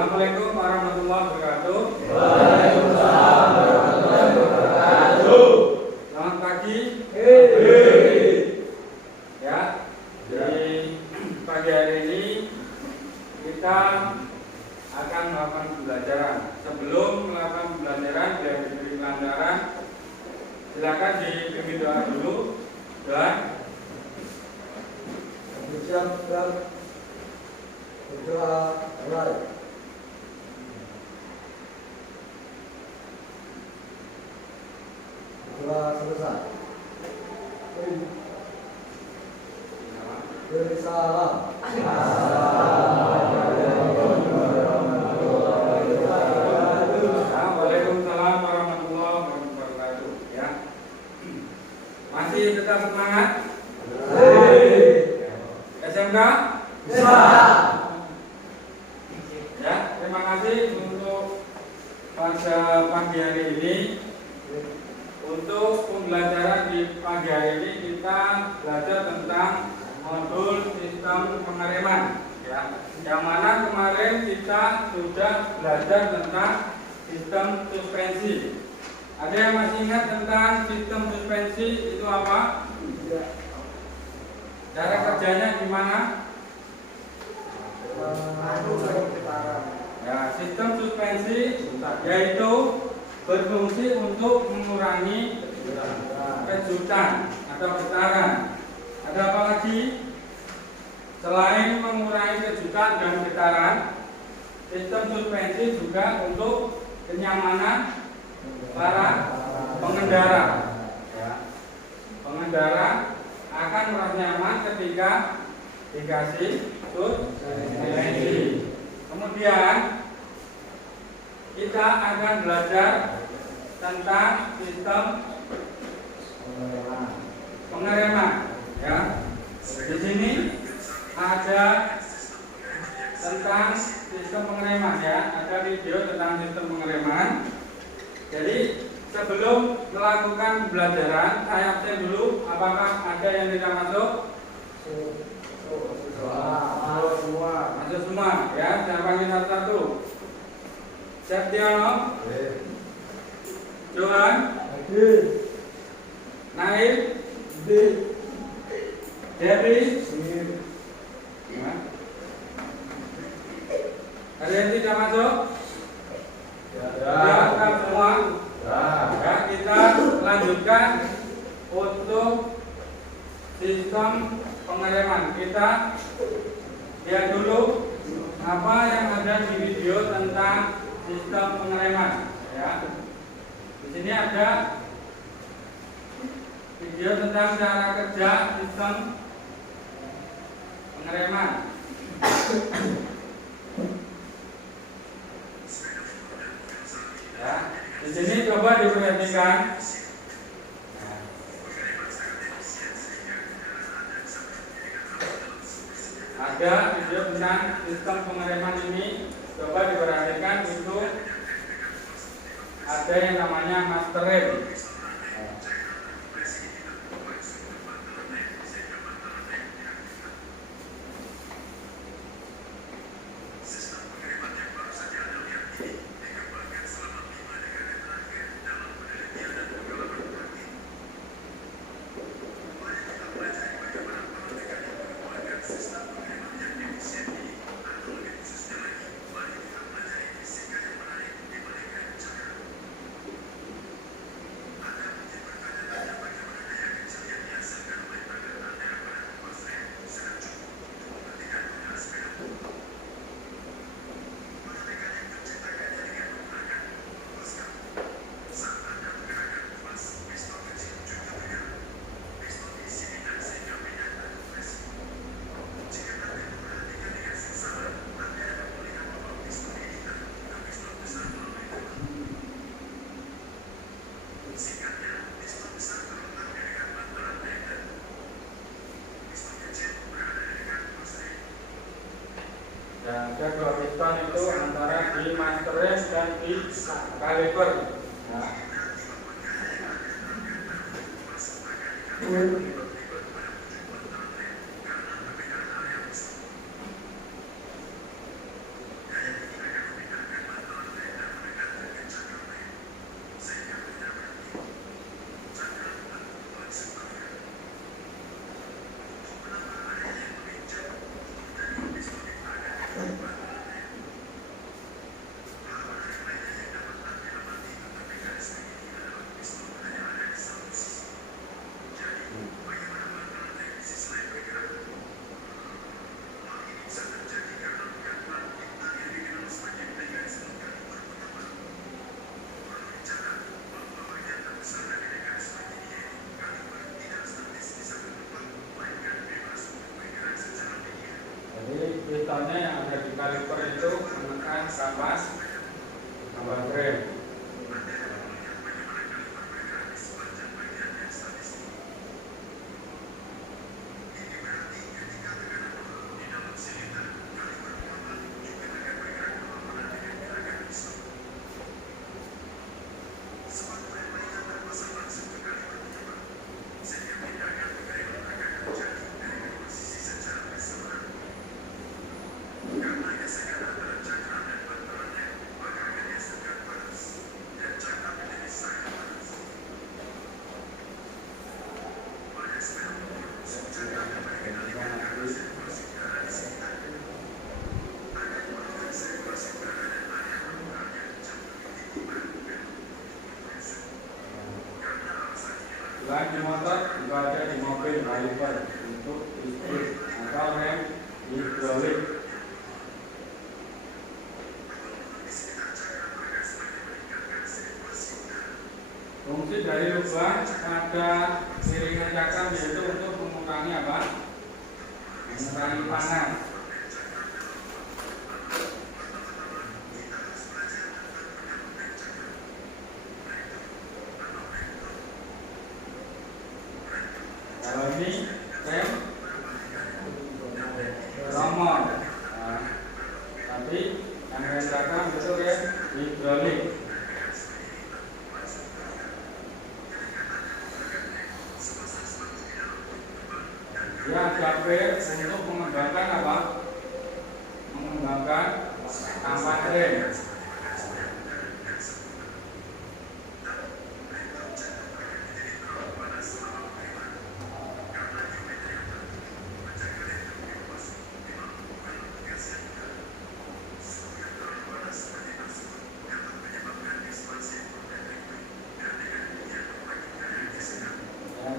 Assalamualaikum warahmatullahi wabarakatuh. Waalaikumsalam warahmatullahi wabarakatuh. Selamat pagi. Ya, di pagi hari ini kita akan melakukan pembelajaran. Sebelum melakukan pembelajaran, biar diberi kelancaran, silakan dipimpin doa dulu. Dan Ucapkan berdoa mulai. Doa selesai. Beri salam. Waalaikumsalam warahmatullahi wabarakatuh. Ya, masih tetap semangat. SMK Bisa. ya, terima kasih untuk pada pagi hari ini. Untuk pembelajaran di pagi hari ini kita belajar tentang modul sistem pengereman ya. Yang mana kemarin kita sudah belajar tentang sistem suspensi. Ada yang masih ingat tentang sistem suspensi itu apa? Cara kerjanya gimana? Ya, sistem suspensi yaitu berfungsi untuk mengurangi kejutan atau getaran. Ada apa lagi? Selain mengurangi kejutan dan getaran, sistem suspensi juga untuk kenyamanan para pengendara. Ya. Pengendara akan merasa nyaman ketika dikasih suspensi. Kemudian kita akan belajar tentang sistem pengereman. Ya, di sini ada tentang sistem pengereman ya, ada video tentang sistem pengereman. Jadi sebelum melakukan pembelajaran, saya absen dulu. Apakah ada yang tidak masuk? Masuk semua ya, saya panggil satu-satu. Septiono, Johan, Naib, Devi, ada yang tidak masuk? Ya, semua. Ya, kita lanjutkan untuk sistem pengereman. Kita lihat dulu apa yang ada di video tentang sistem pengereman. Ya, di sini ada video tentang cara kerja sistem pengereman. Ya, di sini coba diperhatikan. Ada video tentang sistem pengereman ini. Coba diperhatikan, itu ada yang namanya master rem. Dan ada dua piston itu antara di master rem dan di kaliper. Nah. apa? Tambah rem. Selain di motor, juga ada di mobil kaliper untuk listrik atau rem hidrolik. Fungsi dari lubang pada piringan cakram yaitu untuk mengurangi apa? Mengurangi panas. Kalau ini rem tromol, nah, tapi yang rem cakram itu rem hidrolik. Dia ada untuk mengembangkan apa? Mengembangkan kampas rem.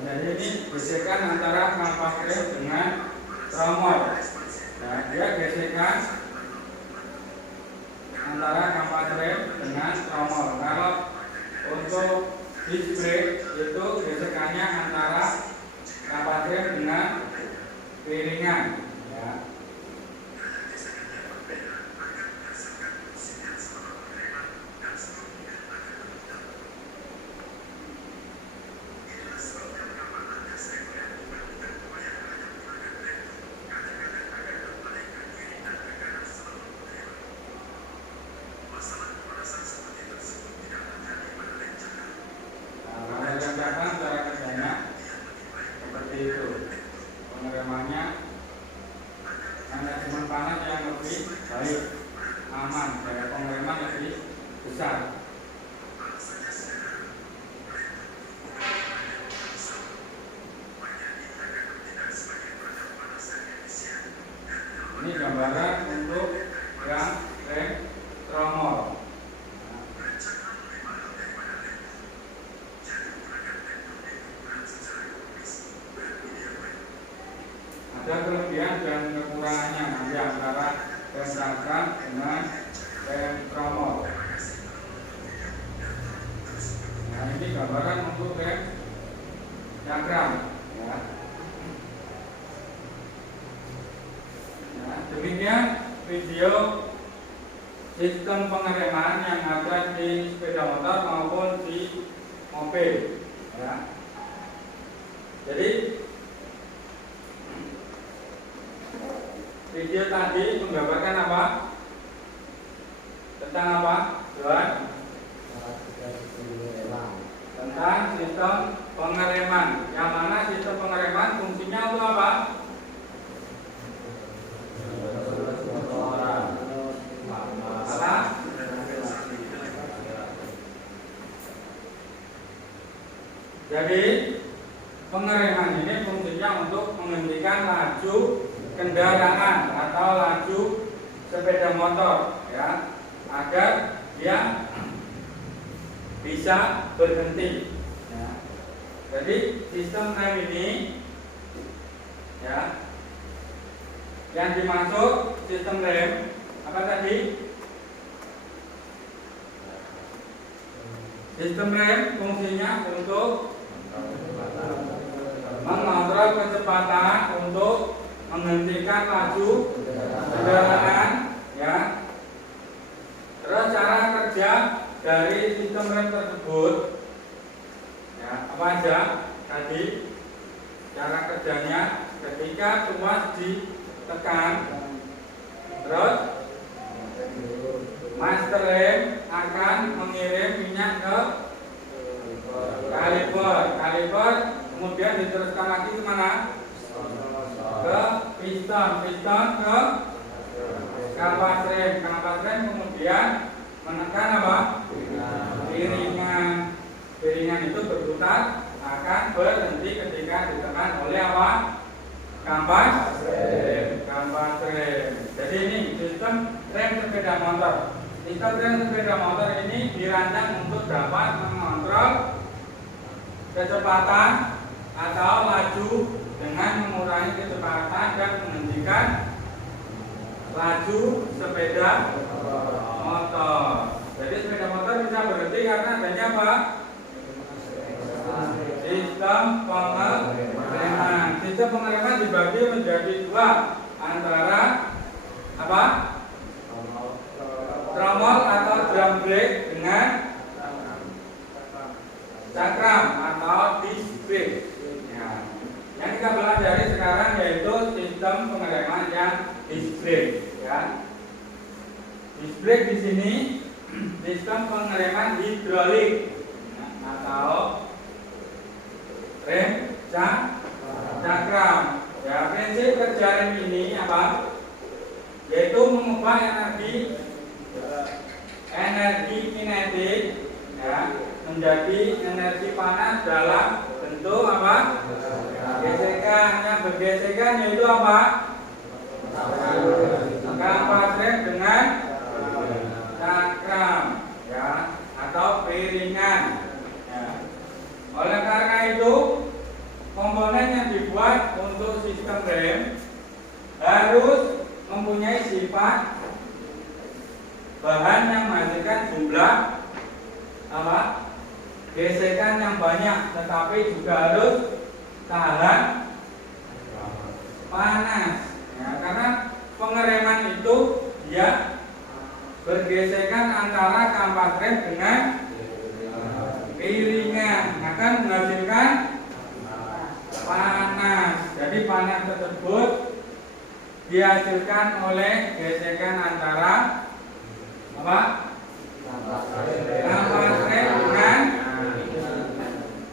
Jadi ini gesekan antara kampas rem dengan tromol. Nah, dia gesekan antara kampas rem dengan tromol. Kalau untuk disc brake itu gesekannya antara kampas rem dengan piringan. Ya. Cara kerjanya seperti itu. Pengeremannya manajemen panas yang lebih baik, aman, daya pengereman lebih besar. Ini gambaran untuk yang rem tromol. Ada kelebihan dan kekurangannya nanti antara rem cakram dengan rem tromol. Nah, ini gambaran untuk rem cakram. Ya. Nah, demikian video sistem pengereman yang ada di sepeda motor maupun di mobil. Ya. Jadi video tadi menggambarkan apa? Tentang apa? Johan? Tentang sistem pengereman. Yang mana sistem pengereman fungsinya untuk apa? Apa? Jadi pengereman ini fungsinya untuk menghentikan laju kendaraan atau laju sepeda motor, ya, agar dia bisa berhenti. Ya. Jadi sistem rem ini, ya, yang dimaksud sistem rem apa tadi? Sistem rem fungsinya untuk mengontrol kecepatan untuk menghentikan laju kendaraan, ya, Terus cara kerja dari sistem rem tersebut, ya, apa aja tadi cara kerjanya ketika tuas ditekan, terus master rem akan mengirim minyak ke kaliper, kemudian diteruskan lagi ke mana? Ke piston ke kampas rem, kemudian menekan apa? Piringan itu berputar akan berhenti ketika ditekan oleh apa? Kampas rem. Jadi ini sistem rem sepeda motor. Sistem rem sepeda motor ini dirancang untuk dapat mengontrol kecepatan atau laju dengan mengurangi kecepatan dan menghentikan laju sepeda motor. Jadi sepeda motor bisa berhenti karena adanya apa? Sistem pengereman. Sistem pengereman dibagi menjadi dua, antara apa? Tromol atau drum brake dengan cakram atau disc brake. Ya. Yang kita pelajari sekarang yaitu sistem pengereman yang disc brake. Ya. Disc brake di sini sistem pengereman hidrolik, ya, atau rem cakram. Ya, prinsip kerja rem ini apa? Yaitu mengubah energi kinetik, ya, menjadi energi panas dalam bentuk apa? Gesekan. Yang bergesekan yaitu apa? Kampas rem dengan cakram, ya, atau piringan. Ya. Oleh karena itu, komponen yang dibuat untuk sistem rem harus mempunyai sifat bahan yang menghasilkan jumlah apa? Gesekan yang banyak, tetapi juga harus tahan panas. Ya, karena pengereman itu dia bergesekan antara kampas rem dengan piringan, akan menghasilkan panas. Jadi panas tersebut dihasilkan oleh gesekan antara apa? Kampas rem dengan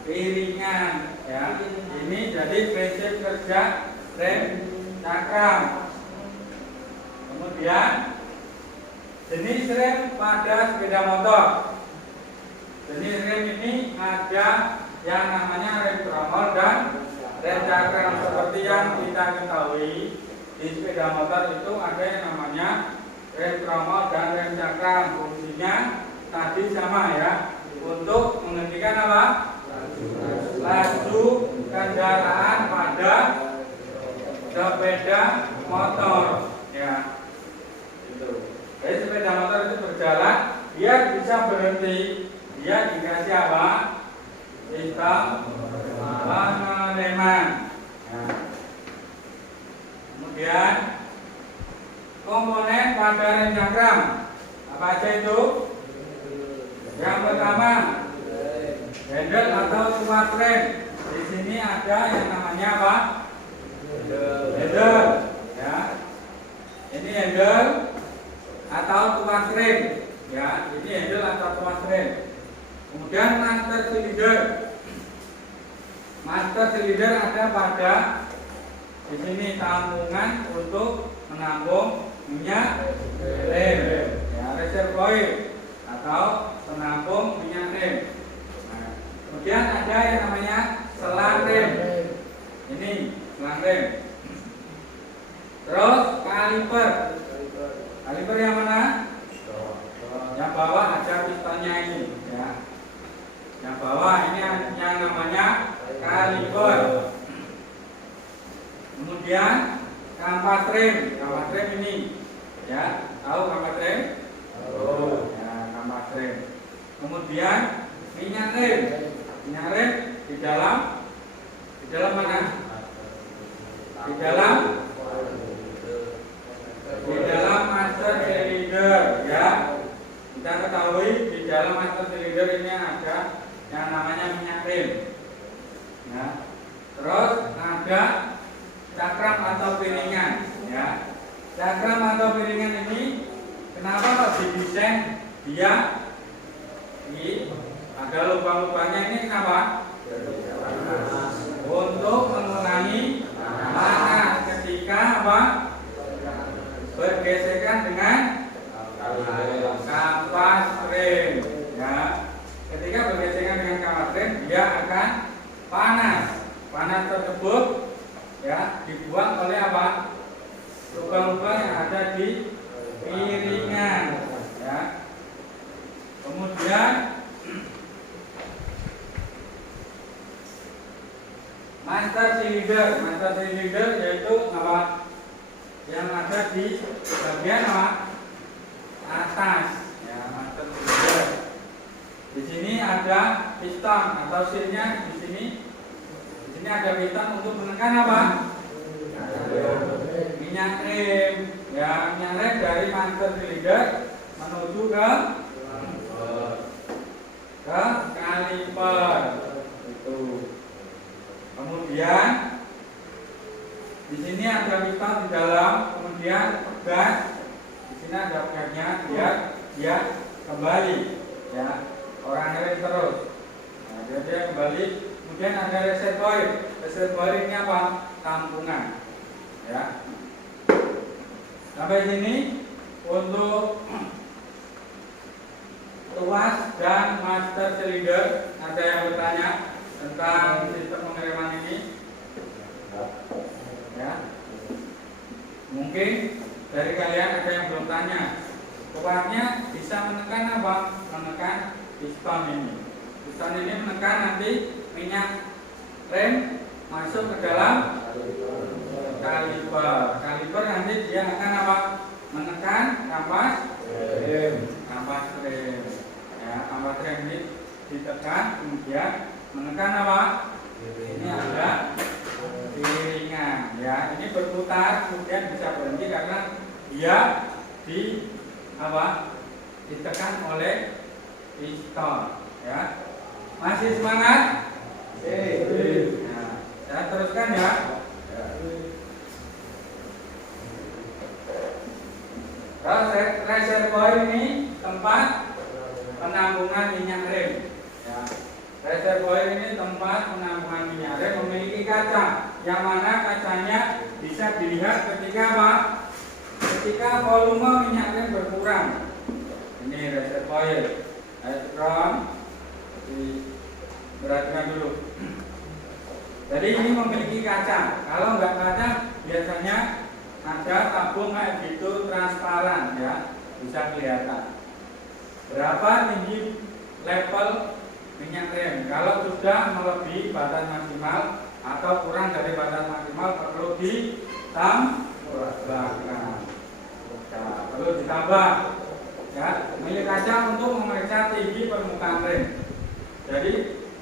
piringan. Ya, ini jadi prinsip kerja rem cakram. Kemudian jenis rem pada sepeda motor. Jenis rem ini ada yang namanya rem tromol dan rem cakram. Seperti yang kita ketahui, di sepeda motor itu ada yang namanya rem tromol dan rem cakram. Fungsinya tadi sama, ya, untuk menghentikan apa? Laju kendaraan pada sepeda motor, ya. Itu. Jadi sepeda motor itu berjalan, biar bisa berhenti, dia dikasih apa? Sistem pengereman. Ya. Kemudian komponen pada rem cakram apa aja itu? Yang pertama, handle atau tuas rem. Di sini ada yang namanya apa? Handle. Ya. Ini handle atau tuas rem. Ya, ini handle atau tuas rem. Kemudian master cylinder. Master cylinder ada pada di sini tampungan untuk menampung minyak rem. Ya, reservoir atau penampung minyak rem. Nah, kemudian ada yang namanya selang rem. Ini selang rem. Terus kaliper. Kaliper yang mana? Yang bawah ada pistonnya ini, ya. Yang bawah ini yang namanya kaliper. Kemudian kampas rem. Kampas rem ini, ya, tahu kampas rem? Ya, kampas rem. Kemudian minyak rem. Minyak rem di dalam mana? Di dalam master cylinder, ya. kita ketahui di dalam master silinder ini ada yang namanya minyak rem. Ya. Terus ada cakram atau piringan. Ya. Cakram atau piringan ini kenapa kok didesain dia ada lubang-lubangnya ini kenapa? Untuk mengurangi panas ketika apa? Bergesekan dengan kampas rem. Ya. Ketika bergesekan dengan kampas rem, dia akan panas. Panas tersebut ya dibuang oleh apa? Lubang-lubang yang ada di piringan. Ya. Kemudian master cylinder yaitu apa? Yang ada di bagian apa? Atas. Ya, master cylinder. Di sini ada piston atau silnya di sini. Di sini ada piston untuk menekan apa? Minyak rem. Ya, minyak rem dari master cylinder menuju ke kaliper. Itu. Kemudian di sini ada piston di dalam, kemudian pegas. Di sini ada pegasnya, biar dia kembali, ya, orang rem terus. Nah, dia kembali. Kemudian ada reservoir. Reservoir ini apa? Tampungan. Ya. Sampai sini untuk tuas dan master cylinder. Ada yang bertanya tentang sistem pengereman ini? Ya. Mungkin dari kalian ada yang belum tanya. Tuasnya bisa menekan apa? Menekan piston ini. Piston ini menekan nanti minyak rem masuk ke dalam kaliper. Kaliper nanti dia akan apa? Menekan kampas rem. Kampas rem. Ya, kampas rem ini ditekan, kemudian menekan apa? Ini ada piringan. Ya, ini berputar, kemudian bisa berhenti karena dia di apa? Ditekan oleh piston. Ya, masih semangat? Nah, saya teruskan ya. Reservoir ini tempat penampungan minyak rem. Ya. Reservoir ini tempat penampungan minyak rem memiliki kaca, yang mana kacanya bisa dilihat ketika apa? Ketika volume minyak rem berkurang. Ini reservoir. Elektron diperhatikan dulu. Jadi ini memiliki kaca. Kalau nggak kaca, biasanya ada tabung kayak gitu transparan, ya, bisa kelihatan berapa tinggi level minyak rem. Kalau sudah melebihi batas maksimal atau kurang dari batas maksimal, perlu ditambahkan. Perlu ditambah, ya. Milik kaca untuk memeriksa tinggi permukaan rem. Jadi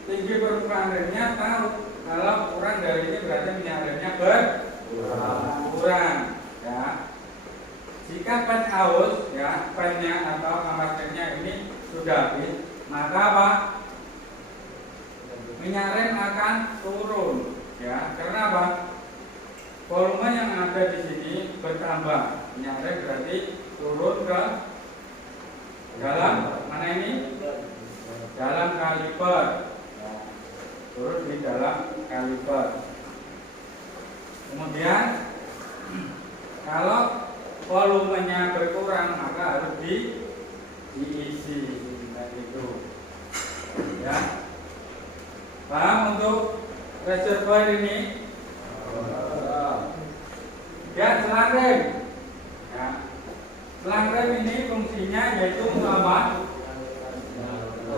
tinggi permukaan remnya tahu. Kalau kurang dari ini berarti minyak remnya berkurang. Ya. Jika pad aus, ya, padnya atau kampas remnya ini sudah habis, maka apa? Minyak rem akan turun, ya. Karena apa? Volume yang ada di sini bertambah. Minyak rem berarti turun ke dalam mana ini? Dalam kaliper. Ya. Turun di dalam kaliper. Kemudian kalau volumenya berkurang, maka harus diisi itu. Ya. Paham untuk reservoir ini? Ya, selang rem. Ya. Selang rem ini fungsinya yaitu apa?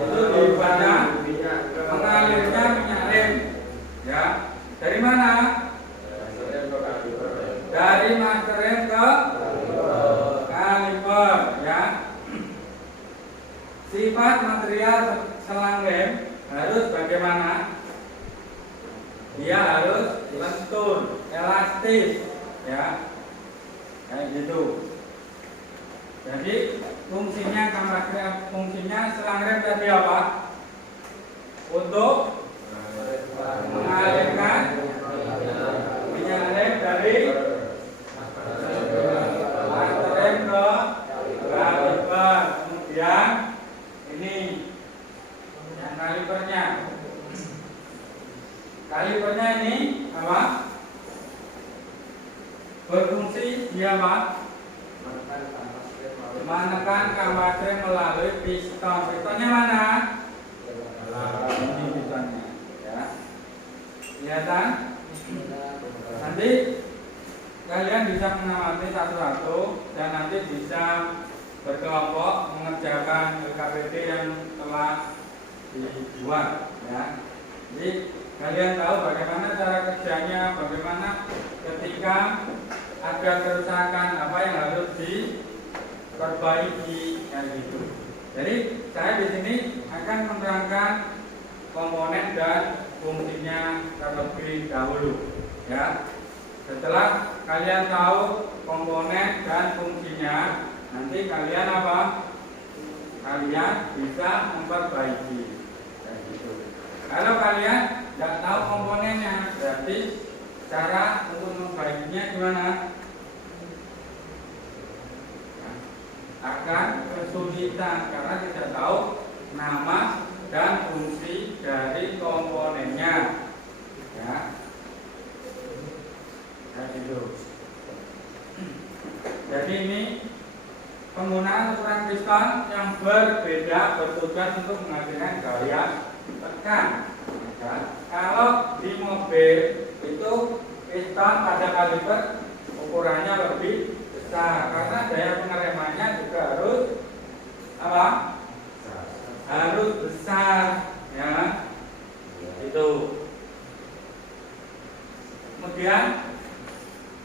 Itu di badan mengalirnya minyak rem. Ya. Dari mana? Dari master rem ke kaliper, ya. Sifat material selang rem harus bagaimana? Dia harus lentur, elastis, ya, kayak gitu. Jadi fungsinya kampas rem fungsinya selang rem tadi apa? Untuk mengalirkan minyak rem dari starter rem ke kaliper. Kemudian ini yang kalipernya. Kalipernya ini apa? Berfungsi dia apa? Menekan kampas rem melalui piston. Pistonnya mana? Ini pistonnya, ya. Kelihatan? Nanti kalian bisa mengamati satu-satu dan nanti bisa berkelompok mengerjakan LKPD yang telah dibuat, ya. Jadi kalian tahu bagaimana cara kerjanya, bagaimana ketika ada kerusakan apa yang harus diperbaiki, kayak gitu. Jadi saya di sini akan menerangkan komponen dan fungsinya terlebih dahulu, ya. Setelah kalian tahu komponen dan fungsinya, nanti kalian apa? Kalian bisa memperbaiki, kayak gitu. Kalau kalian tidak tahu komponennya, berarti cara untuk memperbaikinya gimana? Akan kesulitan karena tidak tahu nama dan fungsi dari komponennya, ya. Kayak gitu. Jadi ini penggunaan ukuran piston yang berbeda bertujuan untuk menghasilkan gaya tekan. Ya. Kalau di mobil itu piston pada kaliper ukurannya lebih besar karena daya pengeremannya juga harus apa? Harus besar, ya. Itu. Kemudian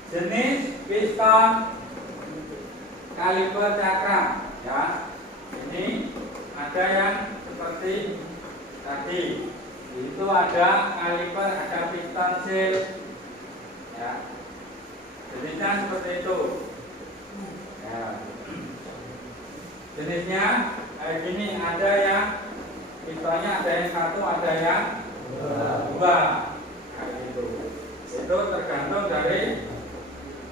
jenis piston kaliper cakram, ya. Ini ada yang seperti tadi. Itu ada kaliper, ada piston seal, ya. Jenisnya seperti itu, ya. Jenisnya kayak gini, ada yang pistonnya ada yang satu, ada yang dua, kayak gitu. Itu tergantung dari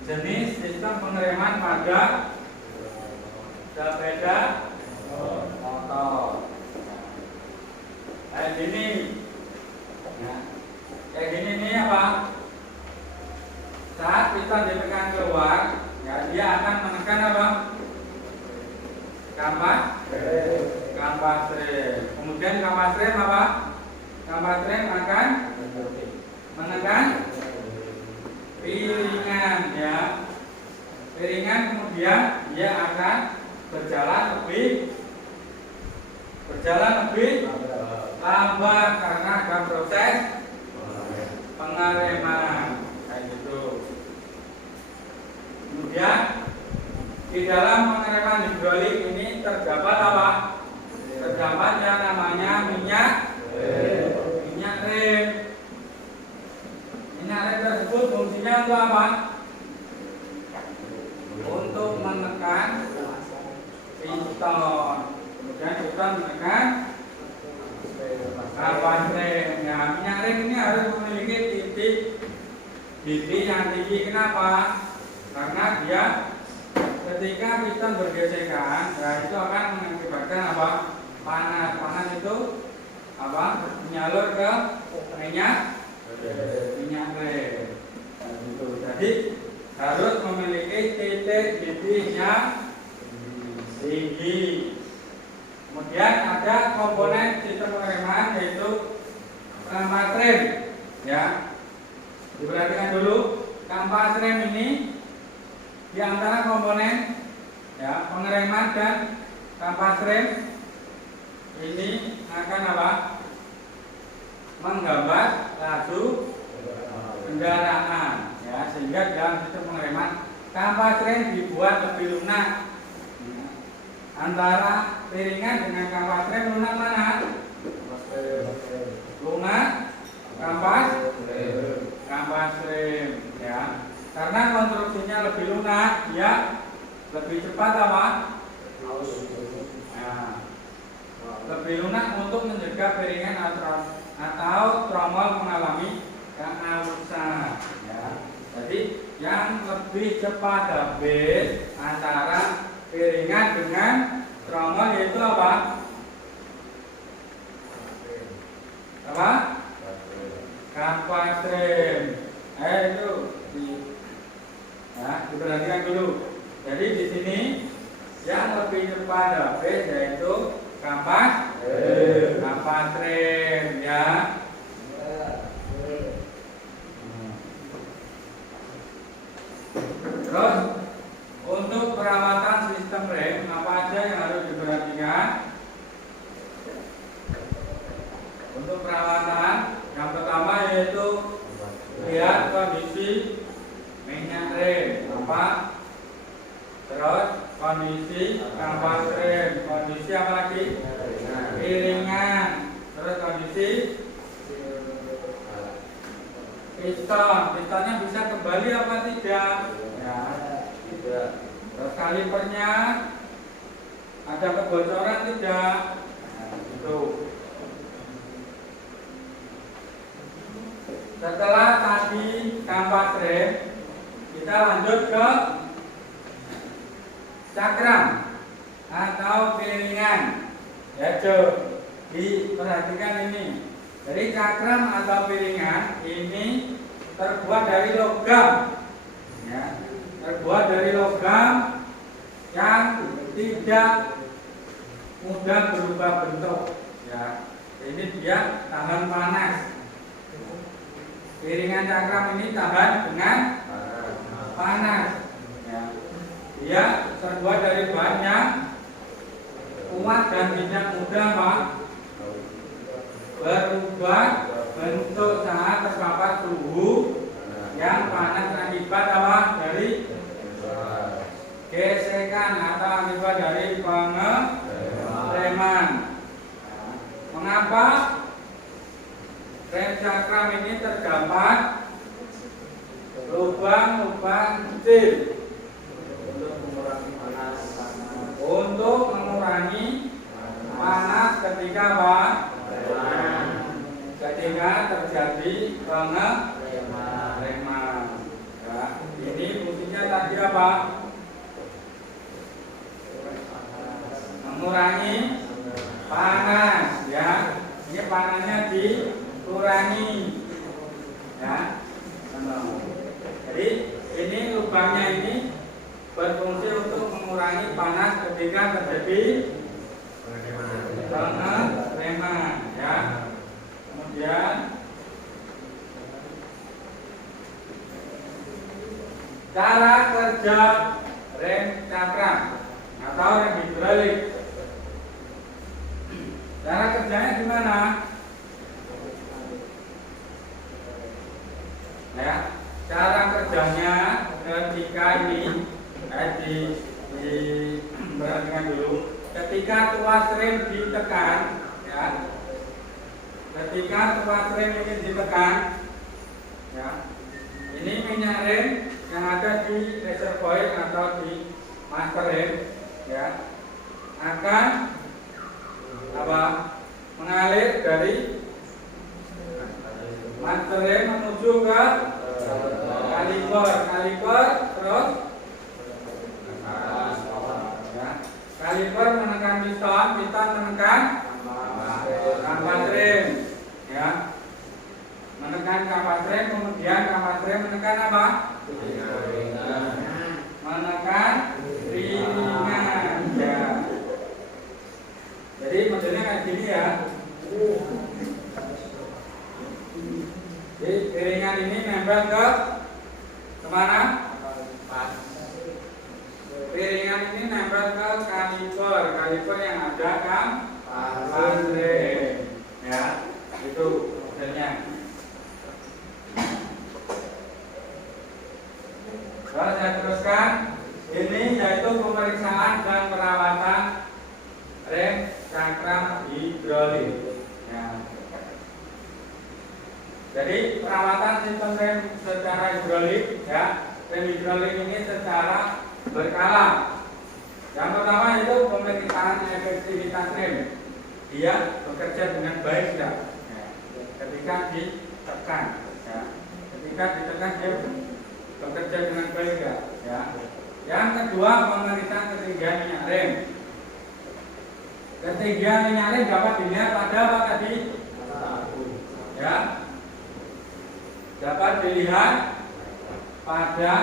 jenis sistem pengereman pada sepeda motor. Kayak gini. Nah, kayak gini nih apa? Saat piston ditekan keluar, ya dia akan menekan apa? Kampas rem. Kemudian kampas rem apa? Kampas rem akan menekan piringan, ya. Piringan kemudian dia akan berjalan lebih lambat karena ada proses pengereman, kayak gitu. Kemudian di dalam pengereman hidrolik ini terdapat apa? Terdapat yang namanya minyak rem. Minyak rem tersebut fungsinya untuk apa? Untuk menekan piston. Kemudian piston menekan kampas rem. Ya, minyak rem ini harus memiliki titik yang tinggi. Kenapa? Karena dia ketika piston bergesekan, ya itu akan mengakibatkan apa? Panas itu apa? Menyalur ke minyak rem. Jadi harus memiliki titik yang tinggi. Kemudian ada komponen sistem pengereman yaitu kampas rem, ya. Diperhatikan dulu, kampas rem ini di antara komponen, ya, pengereman dan kampas rem ini akan apa? Menggambar laju kendaraan, ya, sehingga dalam sistem pengereman kampas rem dibuat lebih lunak. Antara piringan dengan kampas rem lunak mana? Lunak kampas rem, ya. Karena konstruksinya lebih lunak, dia lebih cepat apa? Nah, lebih lunak untuk mencegah piringan atau tromol mengalami keausan. Ya. Jadi yang lebih cepat habis antara piringan dengan tromol yaitu apa? Apa? Kapastrim. Itu diperhatikan dulu. Jadi di sini yang lebih cepat habis yaitu kapastrim ya. Terus untuk perawatan sistem rem apa aja yang harus diperhatikan? Untuk perawatan yang pertama yaitu lihat kondisi minyak rem apa? Terus kondisi kampas rem, kondisi apa lagi? Piringan. Terus kondisi pistonnya bisa kembali apa tidak? Ya, tidak. Terus kalipernya ada kebocoran tidak? Nah, itu. Setelah tadi kampas rem, kita lanjut ke cakram atau piringan. Ya, diperhatikan ini. Jadi cakram atau piringan ini terbuat dari logam, ya, terbuat dari logam yang tidak mudah berubah bentuk. Ya, ini dia tahan panas. Piringan cakram ini tahan dengan panas. Ya. Dia terbuat dari bahan yang kuat dan tidak mudah berubah bentuk saat terpapar suhu yang panas akibat apa? Dari gesekan atau akibat dari pengereman. Mengapa rem cakram ini terdapat lubang-lubang kecil? Untuk mengurangi panas ketika apa? Ketika terjadi pengereman. Ya, ini fungsinya tadi apa? Mengurangi panas. Ya, ini panasnya dikurangi. Ya, jadi ini lubangnya ini berfungsi untuk mengurangi panas ketika terjadi pengereman. Ya. Kemudian cara kerja rem cakram atau rem hidrolik. Cara kerjanya gimana? Ya, cara kerjanya ketika ini diperhatikan dulu. Ketika tuas rem ditekan, ya. Ketika tuas rem ini ditekan, ya. Ini minyak rem yang ada di reservoir atau di master rem, ya, akan apa? Mengalir dari master rem menuju ke kaliper terus kaliper menekan piston menekan kampas rem, ya, menekan kampas rem, kemudian kampas rem menekan apa? Menekan piringan, ya. Jadi modelnya kayak gini ya. Jadi piringan ini nempel ke kemana? Piringan ini nempel ke kaliper yang ada kampas rem, ya, itu modelnya. Lalu saya teruskan, ini yaitu pemeriksaan dan perawatan rem cakram hidrolik. Ya. Jadi perawatan sistem rem secara hidrolik, ya, rem hidrolik ini secara berkala. Yang pertama itu pemeriksaan efektivitas rem. dia bekerja dengan baik tidak? Ya. Ketika ditekan, ya. Ketika ditekan dia bekerja dengan baik tidak? Ya. Yang kedua, pemeriksaan ketinggian minyak rem. Ketinggian minyak rem dapat dilihat pada apa tadi? Ya, dapat dilihat pada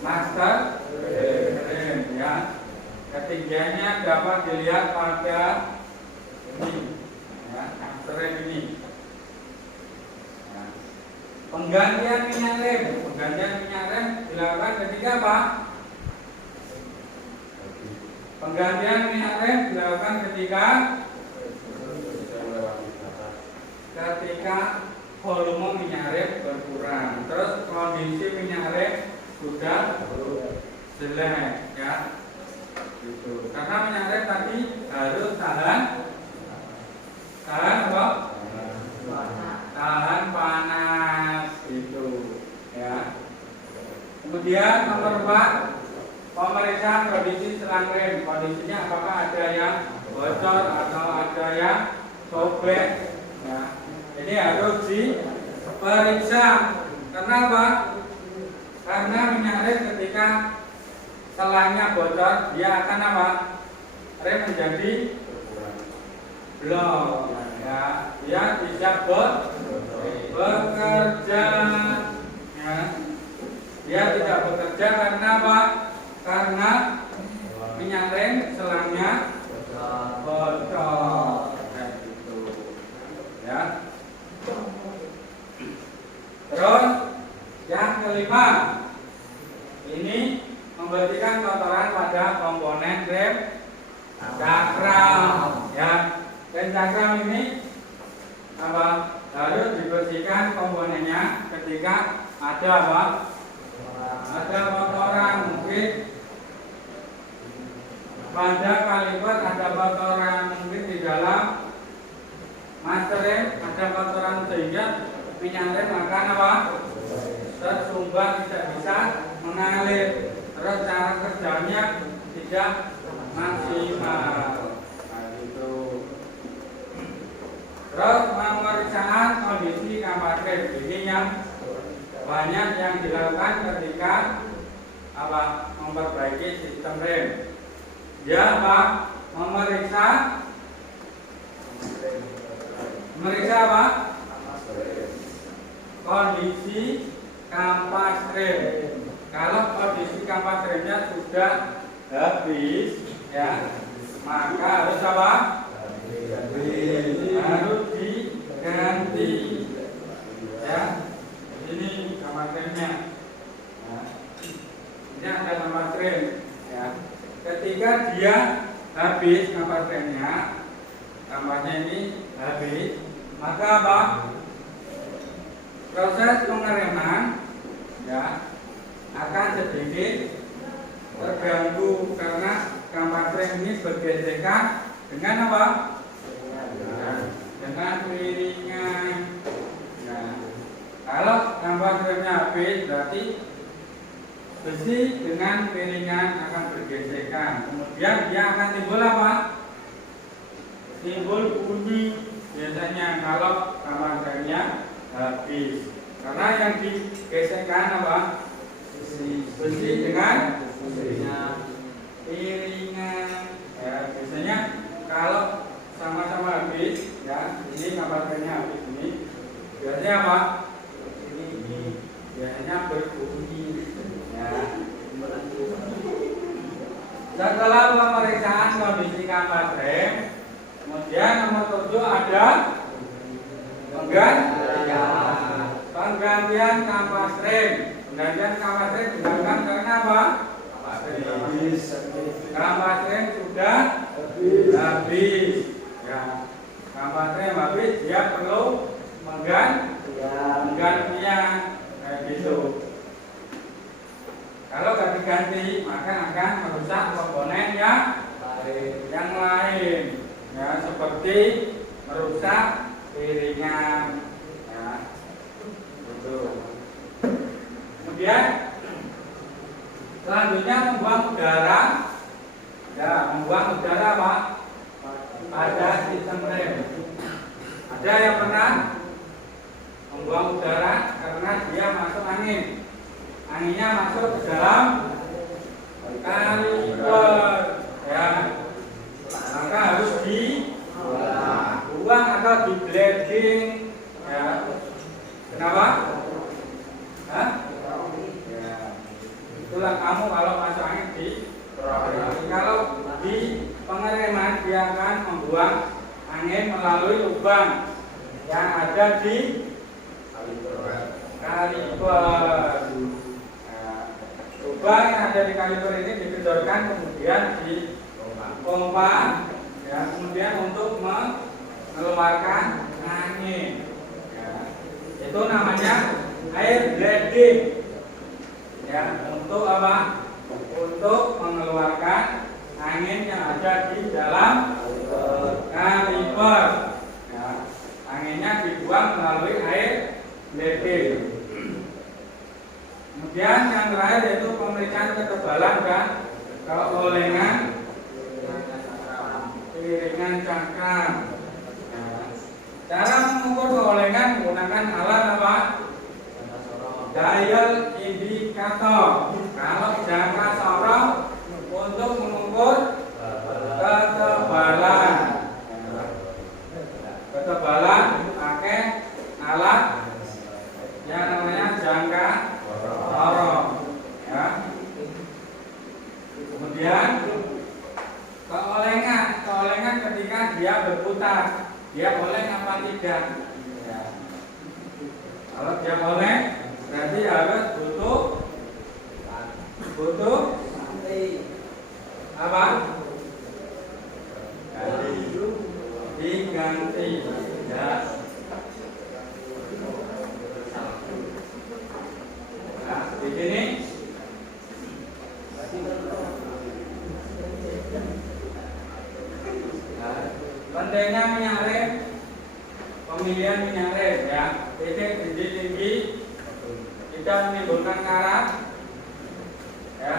master rem, ya. Ketinggiannya dapat dilihat pada ini, ya, master rem ini. Ya. Penggantian minyak rem dilakukan ketika apa? Penggantian minyak rem dilakukan ketika volume minyak rem berkurang, terus kondisi minyak rem sudah jelek, ya. Gitu. Karena minyak rem tadi harus tahan apa? Tahan panas, gitu, ya. Kemudian nomor 4, pemeriksaan kondisi selang rem. Kondisinya apakah ada yang bocor atau ada yang sobek, ya. Ini harus diperiksa. Kenapa? Karena minyak rem ketika selangnya bocor, dia akan apa? Rem menjadi blok, ya. Dia tidak bekerja, ya. Dia tidak bekerja karena apa? Karena minyak rem selangnya bocor, gitu, ya. Terus yang kelima, ini membersihkan kotoran pada komponen rem cakram, ya. Rem cakram ini apa? Harus dibersihkan komponennya ketika ada apa? Ada kotoran, mungkin pada kaliper ada kotoran, mungkin di dalam master rem ada kotoran, sehingga minyak rem akan apa? Tersumbat, tidak bisa mengalir, terus cara kerjanya tidak maksimal. Nah, gitu. Terus pemeriksaan kondisi kampas rem, ini yang banyak yang dilakukan ketika apa? Memperbaiki sistem rem. Dia apa? Memeriksa apa? Kondisi kampas rem. Kalau kondisi kampas remnya sudah habis, ya, maka harus apa? Harus diganti, ya. Ini kampas remnya. Nah, ini ada kampas rem, ya. Ketika dia habis kampas remnya, kampasnya ini habis, maka apa? Proses pengereman, ya, akan sedikit terganggu karena kampas rem ini bergesekan dengan apa? Dengan piringan. Nah, kalau kampas remnya habis, berarti besi dengan piringan akan bergesekan. Kemudian dia akan timbul apa? Timbul bunyi biasanya kalau kampas remnya habis. Karena yang digesekkan apa? Besi dengan piringan. Ya, biasanya kalau sama-sama habis, ya, ini kampas remnya habis ini. Biasanya apa? Ini biasanya berbunyi. Ya. Setelah pemeriksaan kondisi kampas rem, kemudian nomor 7 ada penggantian kampas rem. Penggantian kampas rem dilakukan karena apa? Kampas rem sudah habis. Ya. Kampas rem habis, dia perlu penggantian, kayak gitu. Kalau nggak diganti, maka akan merusak komponen yang lain, ya, seperti merusak piringan, ya, gitu. Kemudian selanjutnya membuang udara, ya, membuang udara apa? Pada sistem rem. Ada yang pernah membuang udara karena dia masuk angin. Anginnya masuk ke dalam kaliper, ya. Maka harus dibuang atau di blending, ya. Kenapa? Hah? Ya. Itulah kamu kalau masuk angin di kalau di pengereman dia akan membuang angin melalui lubang yang ada di kaliper. Lubang yang ada di kaliper ini dikendorkan kemudian di pompa, ya, kemudian untuk mengeluarkan angin, ya. Itu namanya air blending, ya. Untuk apa? Untuk mengeluarkan angin yang ada di dalam kaliper, ya. Anginnya dibuang melalui air blending. Kemudian yang terakhir yaitu pemeriksaan ketebalan dan keolengan piringan cakram. Cara mengukur keolengan menggunakan alat apa? Dial indikator. Kalau jangka sorong untuk mengukur ketebalan. Ketebalan pakai alat yang namanya jangka sorong, ya. Kemudian keolengan ketika dia berputar, dia oleng apa tidak, ya. Kalau dia oleng berarti harus butuh apa? Diganti, ya. Nah, di sini pentingnya minyak rem, pemilihan minyak rem, ya. Titik tinggi tidak menimbulkan karat, ya.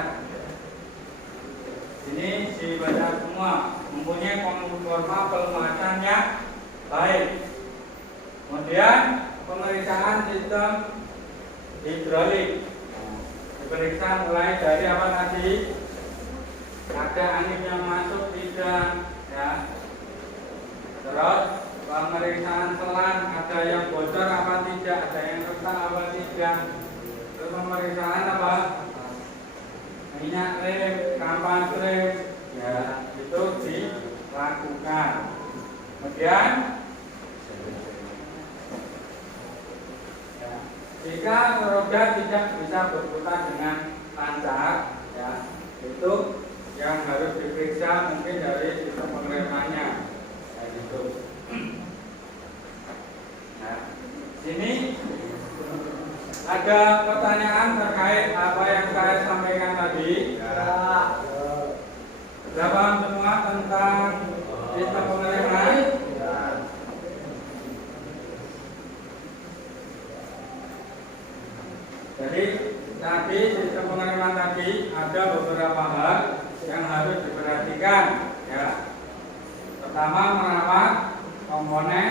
Ini dibaca semua, mempunyai konforma pelumasan yang baik. Kemudian pemeriksaan sistem hidrolik, diperiksa mulai dari apa tadi? Ada angin yang masuk tidak, ya. Terus pemeriksaan selang, ada yang bocor apa tidak, ada yang retak apa tidak. Terus pemeriksaan apa? Minyak rem, kampas rem, ya, itu dilakukan. Kemudian jika roda tidak bisa berputar dengan lancar, ya, itu yang harus diperiksa mungkin dari sistem pengeremannya, kayak gitu. Nah, sini ada pertanyaan terkait apa yang saya sampaikan tadi. Sudah paham semua tentang sistem pengereman? Jadi tadi sistem pengereman tadi ada beberapa hal yang harus diperhatikan, ya. Pertama, merawat komponen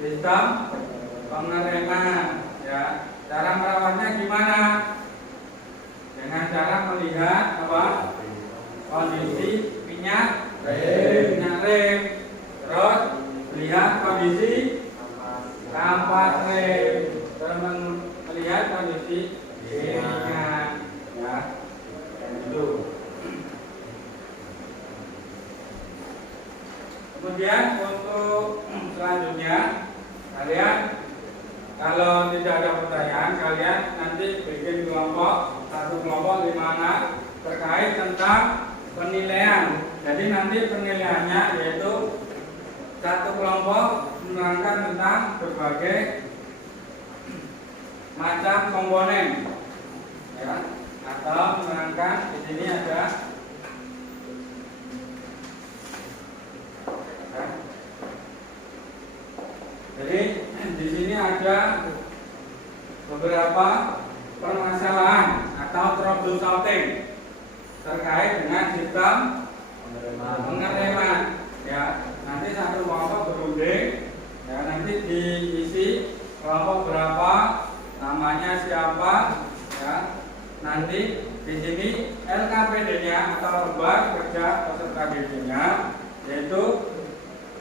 sistem pengereman, ya. Cara merawatnya gimana? Dengan cara melihat apa? Kondisi minyak rem, terus lihat kondisi kampas rem, terus melihat kondisi minyak, ya. Itu. Kemudian untuk selanjutnya kalian kalau tidak ada pertanyaan, kalian nanti bikin kelompok, satu kelompok 5 anak terkait tentang penilaian. Jadi nanti penilaiannya yaitu satu kelompok menerangkan tentang berbagai macam komponen, ya, atau menerangkan di sini ada, ya. Jadi di sini ada beberapa permasalahan atau troubleshooting terkait dengan sistem pengereman, ya.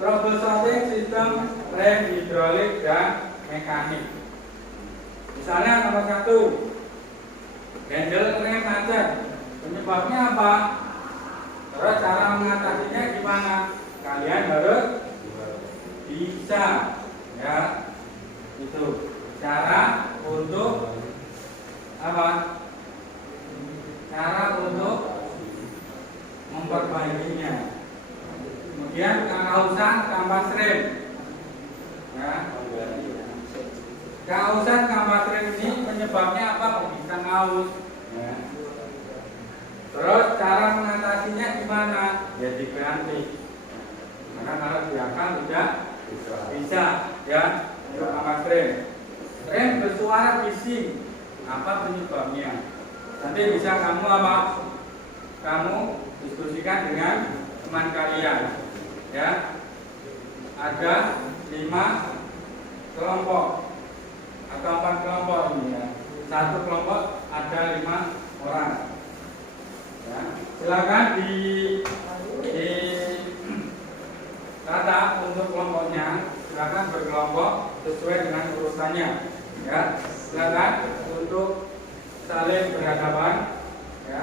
troubleshooting sistem rem hidrolik dan mekanik. Misalnya nomor 1, handle rem macet. Penyebabnya apa? Terus cara mengatasinya gimana? Kalian harus bisa, ya. Itu cara untuk apa? Cara untuk memperbaikinya. Kemudian kehausan kampas rem, ya. Kehausan kampas rem ini penyebabnya apa? Kok bisa haus, ya. Terus cara mengatasinya gimana? Ya diganti. Karena kalau diangkat tidak bisa, ya. Kampas rem. Rem bersuara bising. Apa penyebabnya? Nanti bisa kamu apa? Kamu diskusikan dengan teman kalian, ya. Ada 5 kelompok atau 4 kelompok ini, ya. Satu kelompok ada 5 orang, ya. Silakan di tata untuk kelompoknya. Silakan berkelompok sesuai dengan urutannya, ya. Silakan untuk saling berhadapan, ya.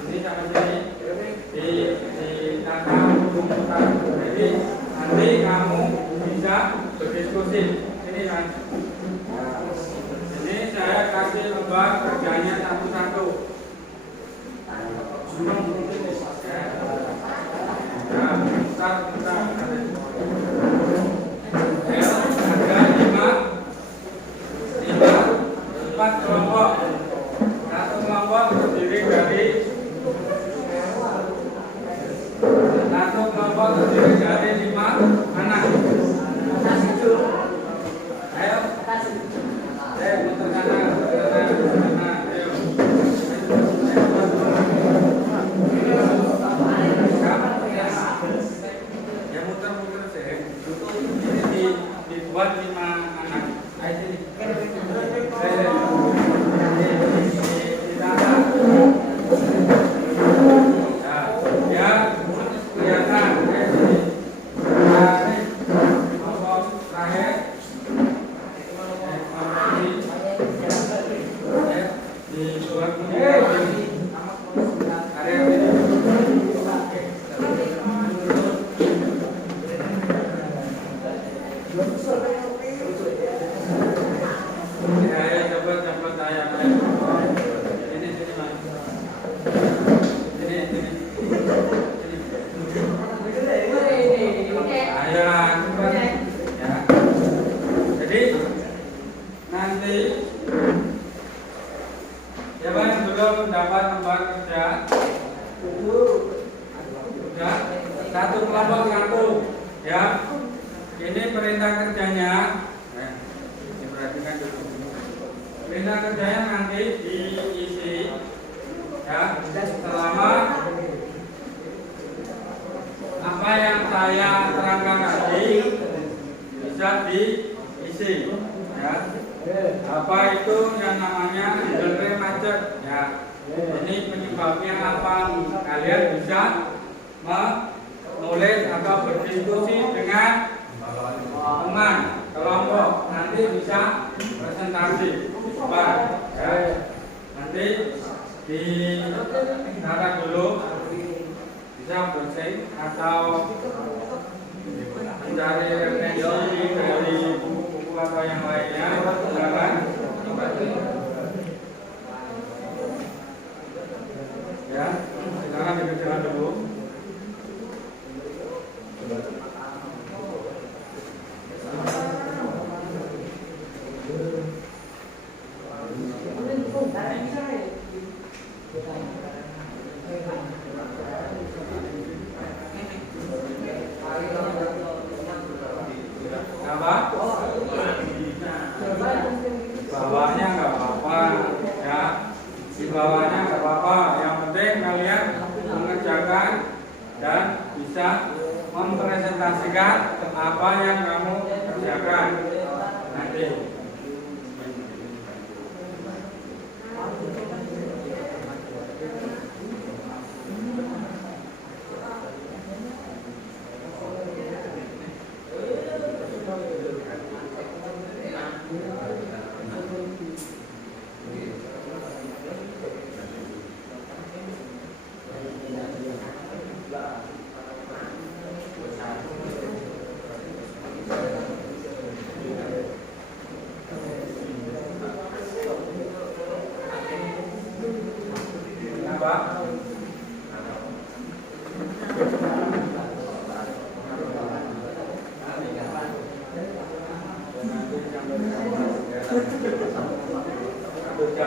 Ini sampai sini di tata rujukan. Jadi nanti kamu bisa berdiskusi. Ini kan. Ini saya kasih lembar kerjanya satu-satu. Bentar. Ada 4 kelompok. Satu kelompok terdiri dari 5 anak. Ayo, muter sana. Ayo. Ya muter sih. Ini dibuat 5 anak. Ayo sini. Satu kelompok satu, ya. Ini perintah kerjanya. Diperhatikan dulu. Perintah kerjanya nanti diisi, ya, selama apa yang saya terangkan tadi bisa diisi, ya. Apa itu yang namanya handle rem macet, ya. Ini penyebabnya apa? Kalian bisa menulis atau berdiskusi dengan teman kelompok, nanti bisa presentasi, ya. Nanti di tata dulu, bisa bersih atau mencari referensi dari buku-buku atau yang lainnya. Silakan. Ya, silakan dikerjakan dulu. Bawahnya nggak apa-apa, ya. Di bawahnya nggak apa-apa. Yang penting kalian mengerjakan dan bisa mempresentasikan apa yang kamu kerjakan nanti.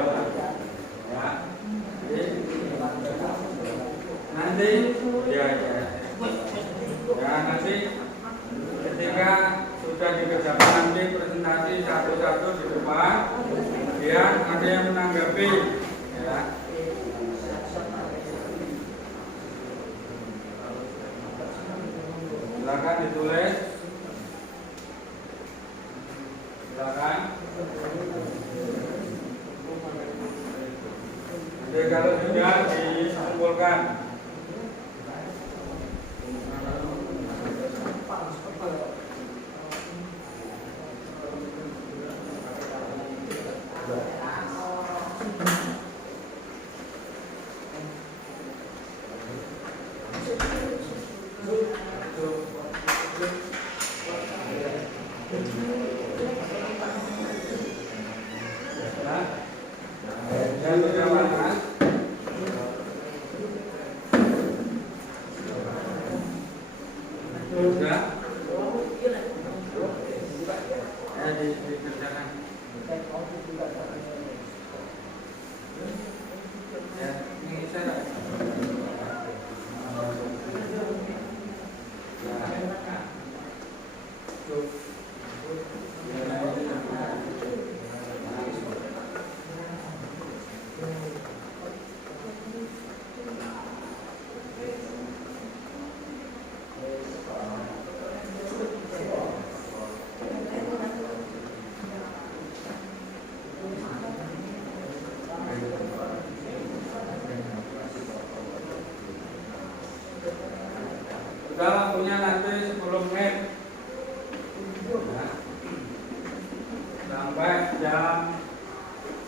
Pak. Ya. Jadi, nanti ya nanti ketika sudah dikerjakan nanti presentasi satu-satu di depan, ya ada yang menanggapi, ya. Silakan ditulis. Silakan. Jadi kalau sudah dikumpulkan. Sudah waktunya nanti 10 menit ya. Sampai jam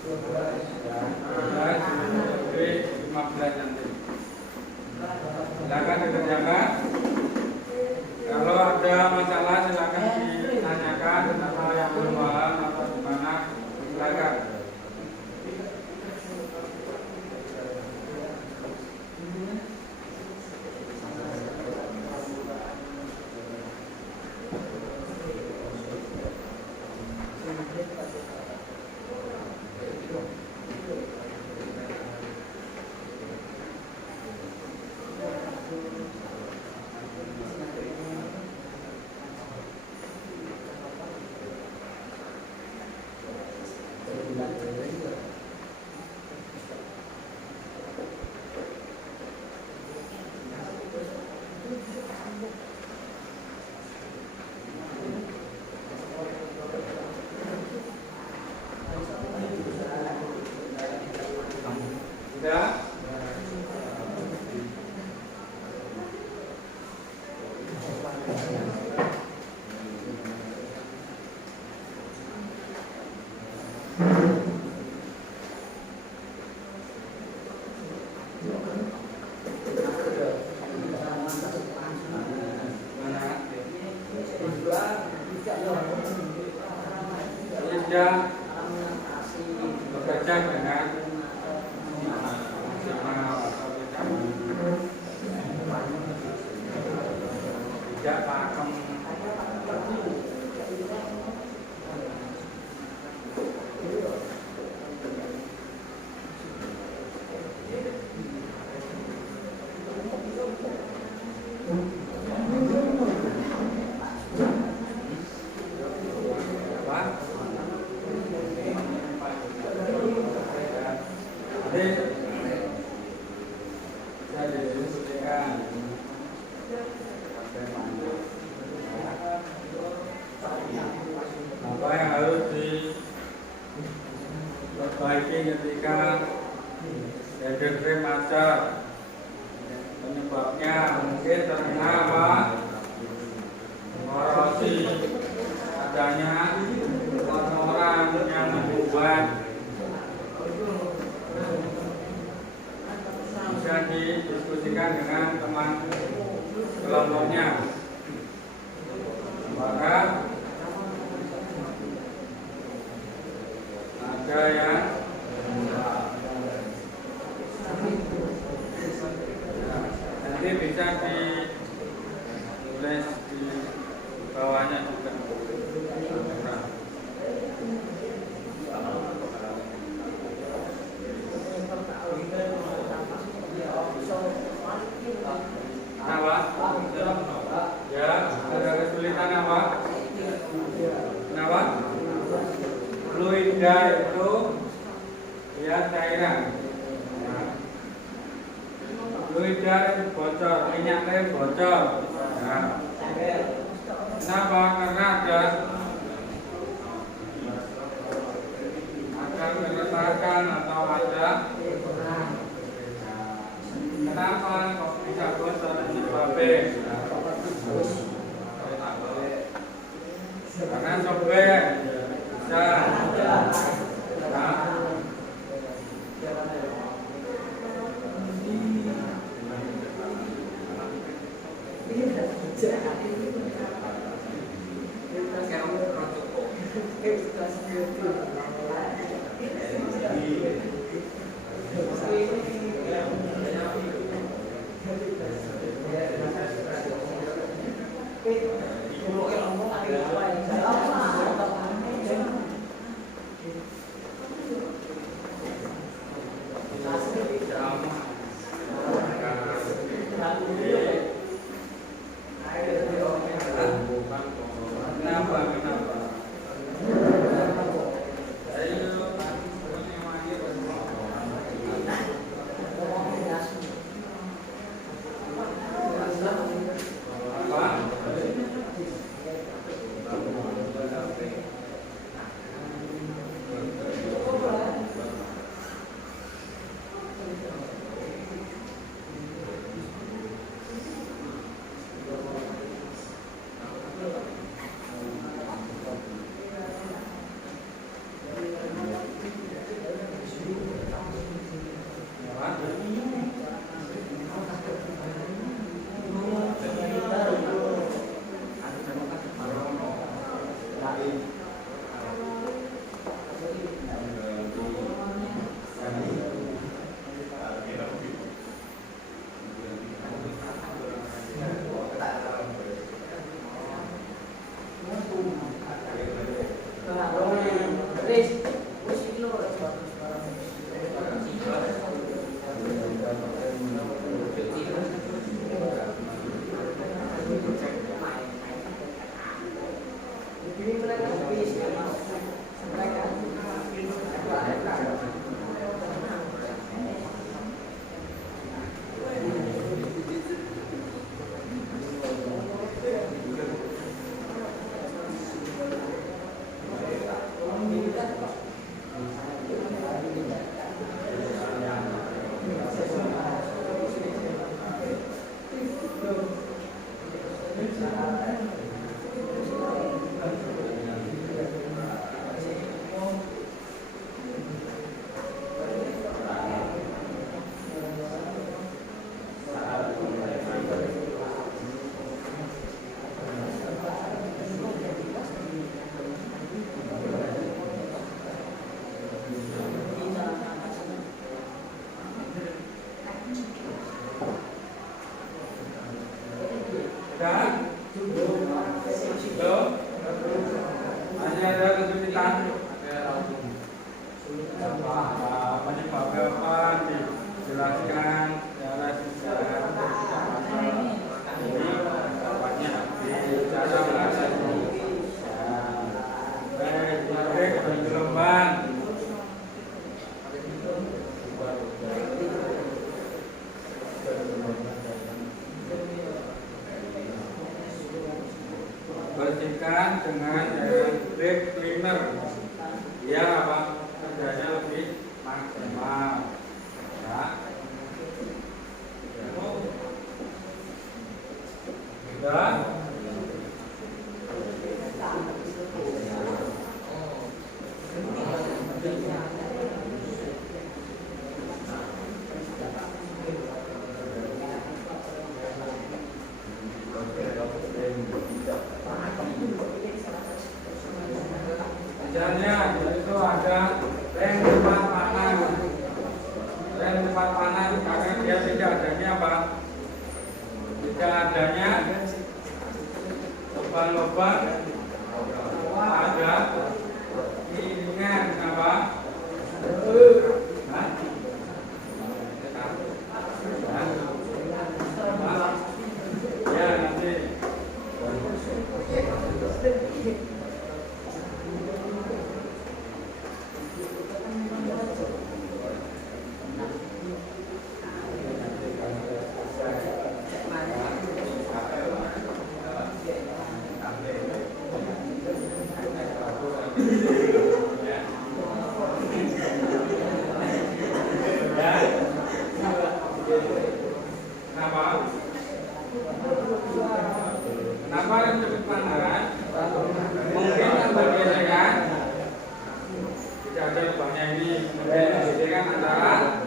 12:15 nanti. Silakan dikerjakan. Kalau ada masalah silakan ditanyakan, atau yang belum paham atau gimana silakan. Sudah? Tidak bekerja dengan tidak pakem. Apa yang harus diperbaiki ketika header frame macet? Penyebabnya mungkin terkena apa? Korosi, adanya kotoran yang membuat. Bisa didiskusikan dengan teman kelompoknya. Maka ada yang nanti bisa fluida itu ya cairan. Ya. Fluida itu bocor, minyaknya bocor. Ya. Kenapa? Karena ada keretakan atau ada. Kenapa kok bisa bocor? Sebabnya karena sobek bisa. Bersihkan dengan deep cleaner biar apa kerjanya lebih maksimal ya. Sudah. Misalnya itu ada rem tempat panas, rem tempat panas karena dia tidak adanya apa? Tidak adanya lubang-lubang, ada iringan apa? Ya nanti. Ya. Ya. Kenapa? Kenapa yang disebut panah? Mungkin yang bergesekan tidak ada lubangnya ini, kemudian bergesekan antara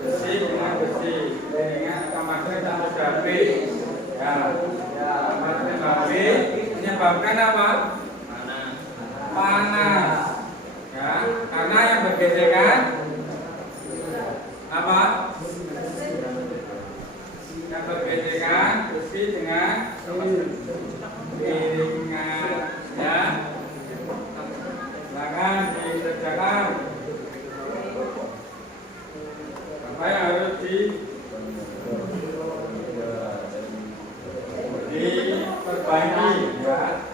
besi dengan besi, dengan materi dan babi. Ya, materi babi menyebabkan apa? Panas. Ya, karena yang bergesekan apa? Yang bergesekan besi dengan piringan. Ya, silakan dikerjakan. Apa yang harus diperbaiki, ya.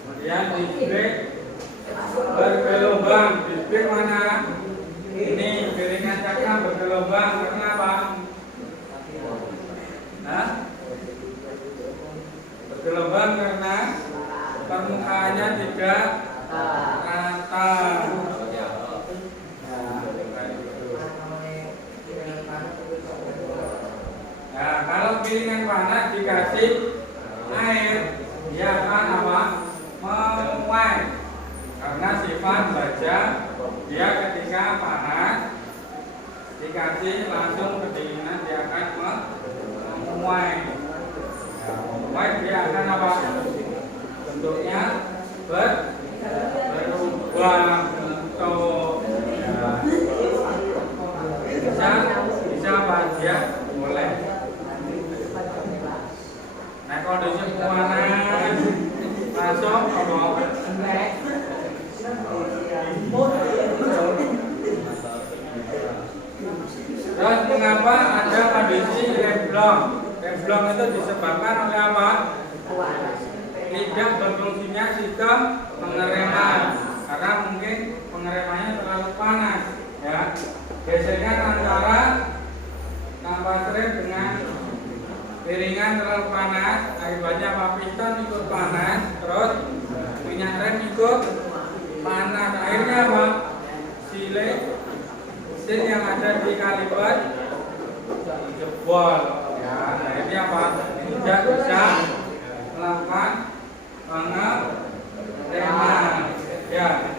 Kemudian distrik bergelombang. Distrik mana? Ini piringan cakram bergelombang. Karena apa? Nah, bergelombang karena permukaannya tidak rata. Nah, kalau piringan panas dikasih air, dia akan apa? Menguap. Karena sifat baja, dia ketika panas dikasih langsung kedinginan, dia akan menguap. Menguap dia akan apa? Bentuknya berubah bentuk. Bisa baja boleh. Nah, kondisi panas langsung apa? Terus mengapa ada kondisi remblong? Remblong itu disebabkan oleh apa? Tidak berfungsinya sistem pengereman, karena mungkin pengeremannya terlalu panas. Ya, gesekan antara kampas rem dengan piringan terlalu panas, akibatnya apa? Piston ikut panas, terus minyak rem ikut panas. Akhirnya apa? Mesin yang ada di kaliper jebol. Ya, akhirnya apa? Tidak bisa melakukan pengereman. Ya,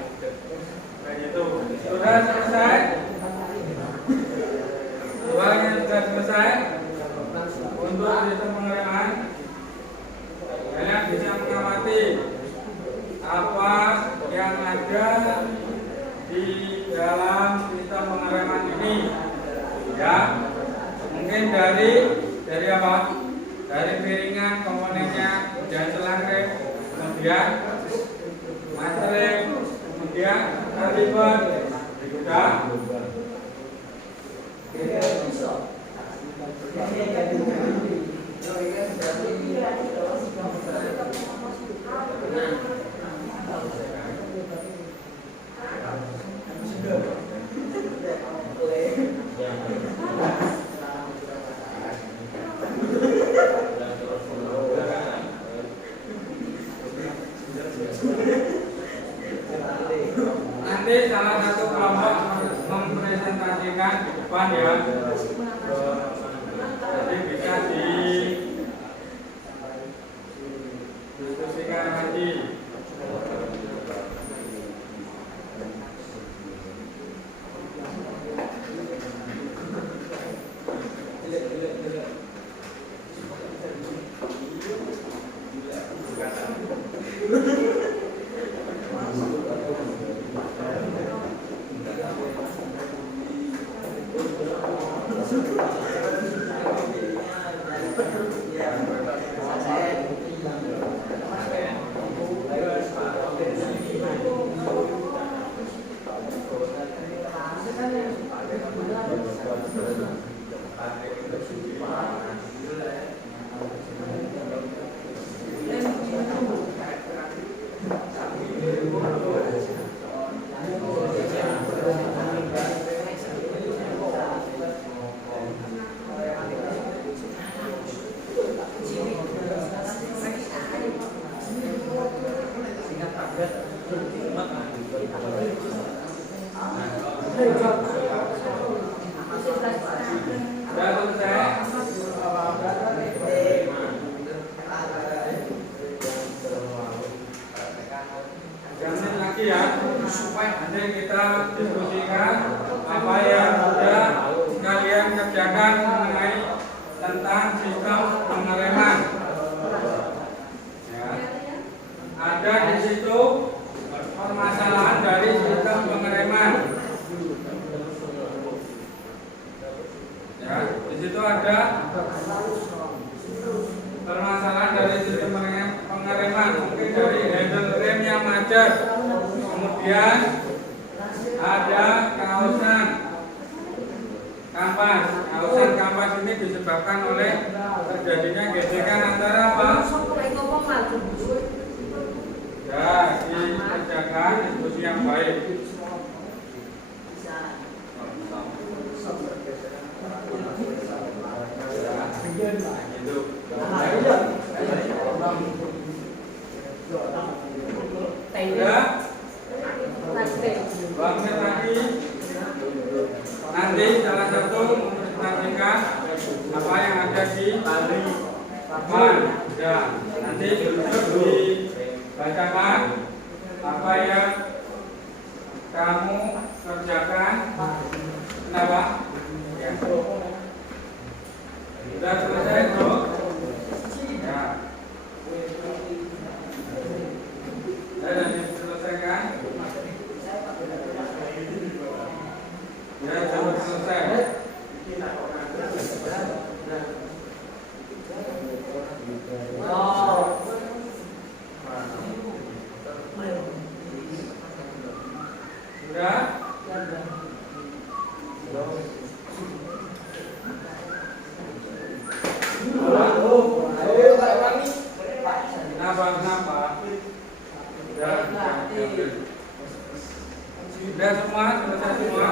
kayak gitu. Sudah selesai? Soalnya sudah selesai untuk sistem pengereman. Kalian bisa mengamati apa yang ada di dalam sistem pengereman ini. Ya, mungkin dari apa? Dari piringan komponennya, kemudian selang rem, kemudian materai, kemudian kaliper. Sudah. Nanti salah satu kelompok mempresentasikan di depan, ya. Jadi bisa Sudah selesai. Jangan lagi ya, nanti kita diskusikan apa yang sudah kalian kerjakan mengenai tentang sistem pengereman. Ya. Ada di situ permasalahan dari sistem pengereman. Ya, di situ ada permasalahan dari sistem pengereman, mungkin dari handle rem yang macet, kemudian ada kausan kampas ini disebabkan oleh terjadinya gesekan antara apa? Ya, dikerjakan diskusi yang baik. Gitu. Sudah? Bangun lagi. Nanti salah satu mempresentasikan apa yang ada di papan. Ya, nanti dibacakan apa yang kamu kerjakan. Kenapa? Ya. Sudah selesai, bro? Ya. Dan diselesaikan. Ya, sudah selesai. Sudah? Kenapa? Sudah semua? Selesai semua?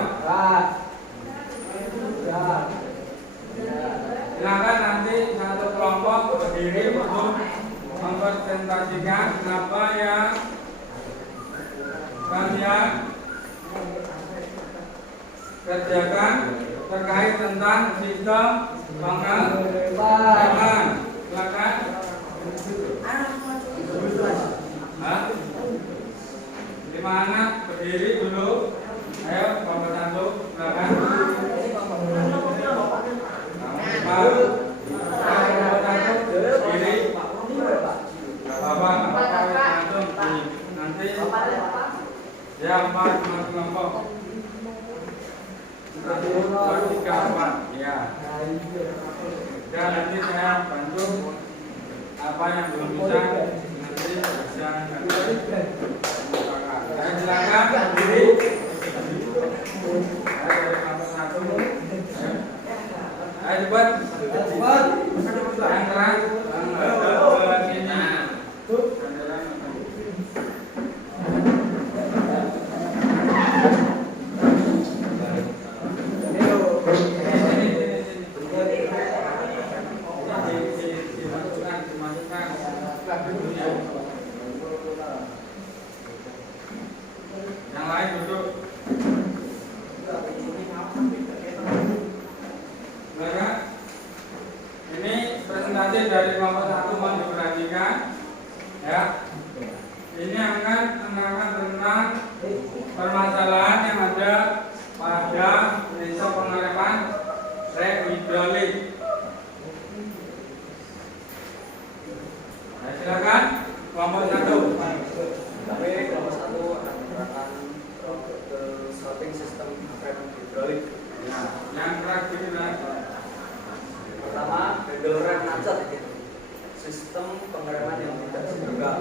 Silakan nanti satu kelompok berdiri untuk mempresentasikan apa yang kalian kerjakan terkait tentang sistem pengereman. Silakan. Lima anak berdiri dulu. Ayo, kelompok satu, silakan. Nanti ya 4 kelompok 1, 2, 3, 4 ya. Dan nanti saya bantu apa yang belum bisa nanti bisa saya silakan berdiri. Dari kelompok 1 ayo buat yang keras ini. Yang lain duduk. Ini presentasi dari kelompok 1 mohon diperhatikan ya. Ini akan menerangkan tentang permasalahan yang ada pada sistem pengereman rem hidrolik. Nah, silakan kelompok 1. Kami kelompok 1 akan menerangkan setting sistem rem hidrolik. Ya, yang terakhir Pertama, handle rem macet. Sistem pengereman yang tidak seimbang.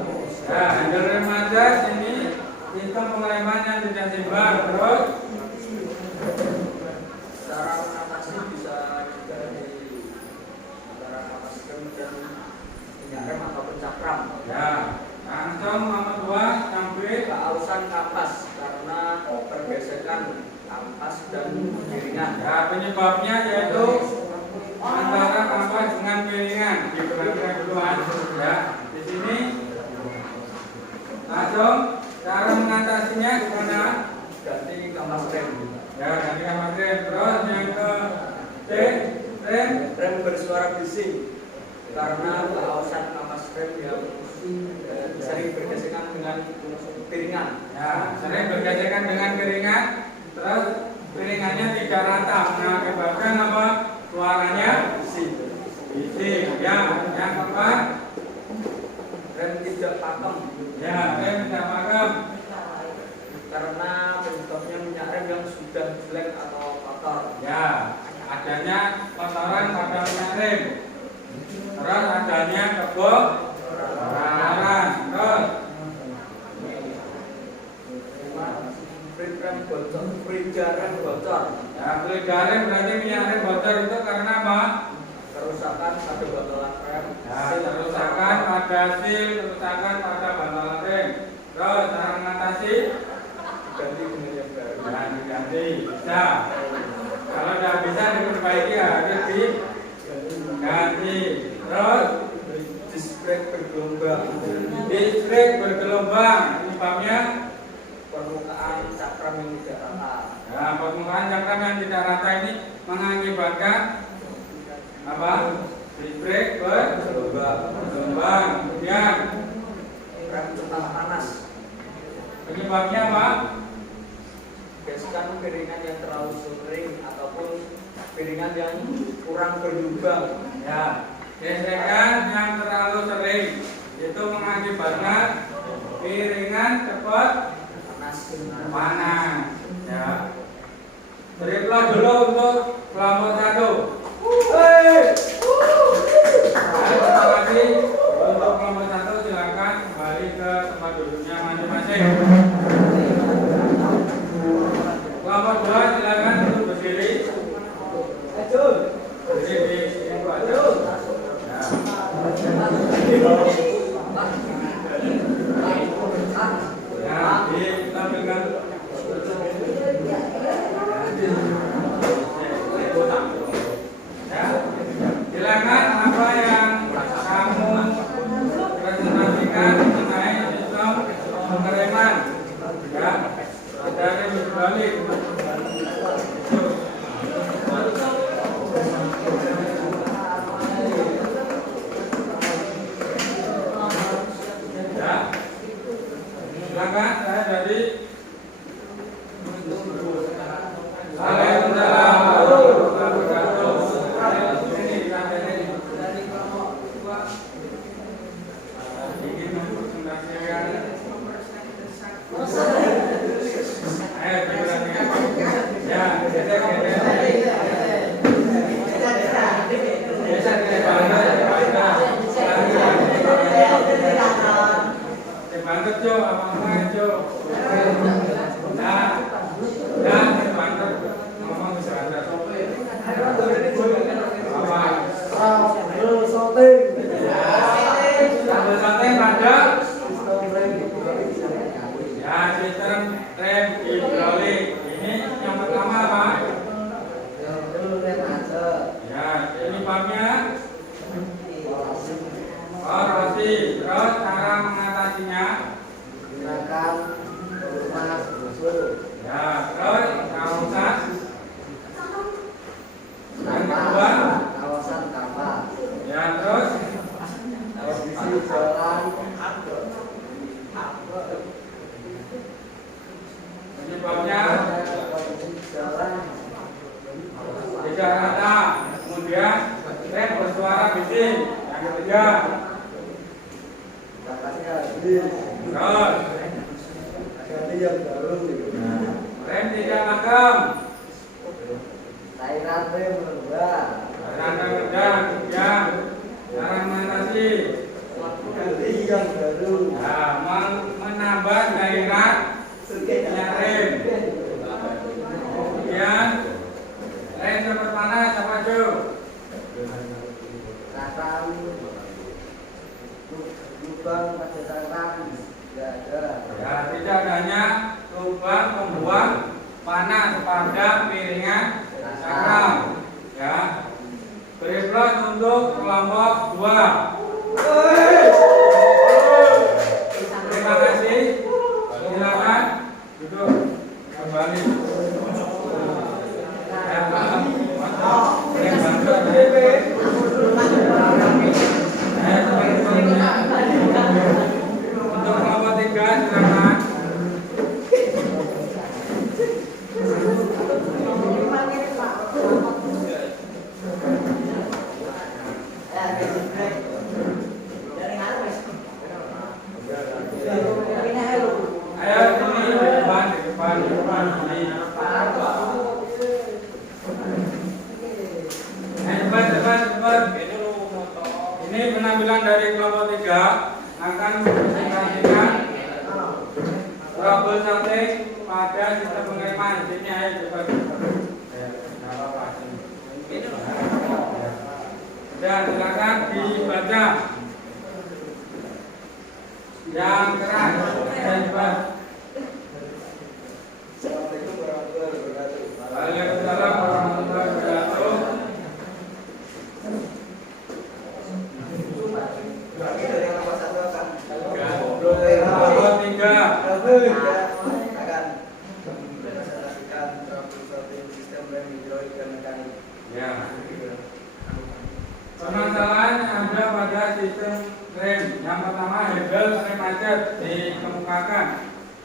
ya, handle rem macet ini sistem pengereman yang tidak seimbang. Terus Cara mengatasi bisa juga di antara napas rem dan minyak rem ataupun cakram. ya, langsung nomor 2 sampai Keausan kampas karena pergesekan kampas dan piringan. ya, penyebabnya yaitu antara kampas dengan piringan. Diperhatikan dulu ya. Di sini langsung cara mengatasinya gimana? Ganti kampas rem. Ya, bising karena kawasan kapas rem yang sering bergesekan dengan piringan. Ya, sering bergesekan dengan piringan, terus piringannya tidak rata, mengakibatkan apa? Suaranya Bising. bising. Ya, yang keempat, Rem tidak pakem ya rem tidak pakem. karena penyebabnya minyak rem yang sudah jelek atau kotor. Ya, adanya kotoran pada minyak rem. Terus adanya kebocoran. Terus Rem bocor, fluida rem bocor, ya, fluida rem berarti minyak rem bocor itu karena apa? kerusakan pada bantalan rem, Ya, kerusakan pada sil, kerusakan pada bantalan rem. Terus cara mengatasi? diganti dengan yang baru. Ya, diganti. Bisa. Kalau tidak bisa diperbaiki harus diganti. Terus Disc brake bergelombang, disc brake bergelombang. Penyebabnya permukaan cakram yang tidak rata. ya, permukaan cakram yang tidak rata ini mengakibatkan apa? Disc brake bergelombang. Kemudian Rem cepat panas, penyebabnya apa? biasakan piringan yang terlalu sering ataupun piringan yang kurang berlubang. Ya, gesekan yang terlalu sering itu mengakibatkan piringan cepat panas. Ya. Berilah dulu untuk kelompok 1. Terima kasih untuk kelompok 1, silakan kembali ke tempat duduknya masing-masing. Kelompok 2 silakan duduk berdiri. Berdiri itu aja. Ya, ditampilkan. Ya, silakan apa yang kamu presentasikan mengenai sistem pengereman. Ya, dari berbalik. Ya, silakan saya dari Waalaikumsalam warahmatullahi wabarakatuh. Ini sampai ini. Ingin mempresentasikan. Ayo diulangi. Ya, geser. Bantet Jo, apa Jo? Ya, bantet. Ngomong bisa ada. Apa? Sambal soting. Sambal soting pada? Sistem rem hidrolik. Ya, sistem rem hidrolik. Ini yang pertama apa? Yang kedua rem aja. Ya, penyebabnya korosi. Terus cara mengatasinya? Gunakan pelumas busur. Ya, terus kawasan. Yang kedua, Kawasan kamar. ya terus Kondisi jalan. penyebabnya Kondisi jalan. tidak rata. Kemudian rem bersuara bising. Yang ketiga, Bakasnya habis. terus Ganti yang baru. rem tidak pakem. Cairan rem rendah. Rangka rendah. Kemudian cara mengatasi. Ganti yang baru. Ya, menambah cairan minyak rem. Kemudian rem cepat panas apa Jo? Cakram lubang pada cakram tidak ada. Ya, tidak adanya lubang pembuang panas pada piringan cakram. Ya, beri plus untuk kelompok 2. Terima kasih. Silakan duduk kembali. Ya, bantu. Ayo ini di depan ini. Cepat. Ini penampilan dari kelompok 3 akan mempresentasikan trouble shooting pada sistem pengereman. Ini ayo cepat. Dan silakan dibaca yang keras dan cepat. Assalamualaikum warahmatullahi wabarakatuh. Waalaikumsalam warahmatullahi wabarakatuh. Kami dari kelompok 1 akan Kelompok 3. akan mempresentasikan trouble shooting sistem rem hidrolik dan mekanik. Ya. Permasalahan yang ada pada sistem rem. Yang pertama, handle rem macet dikemukakan.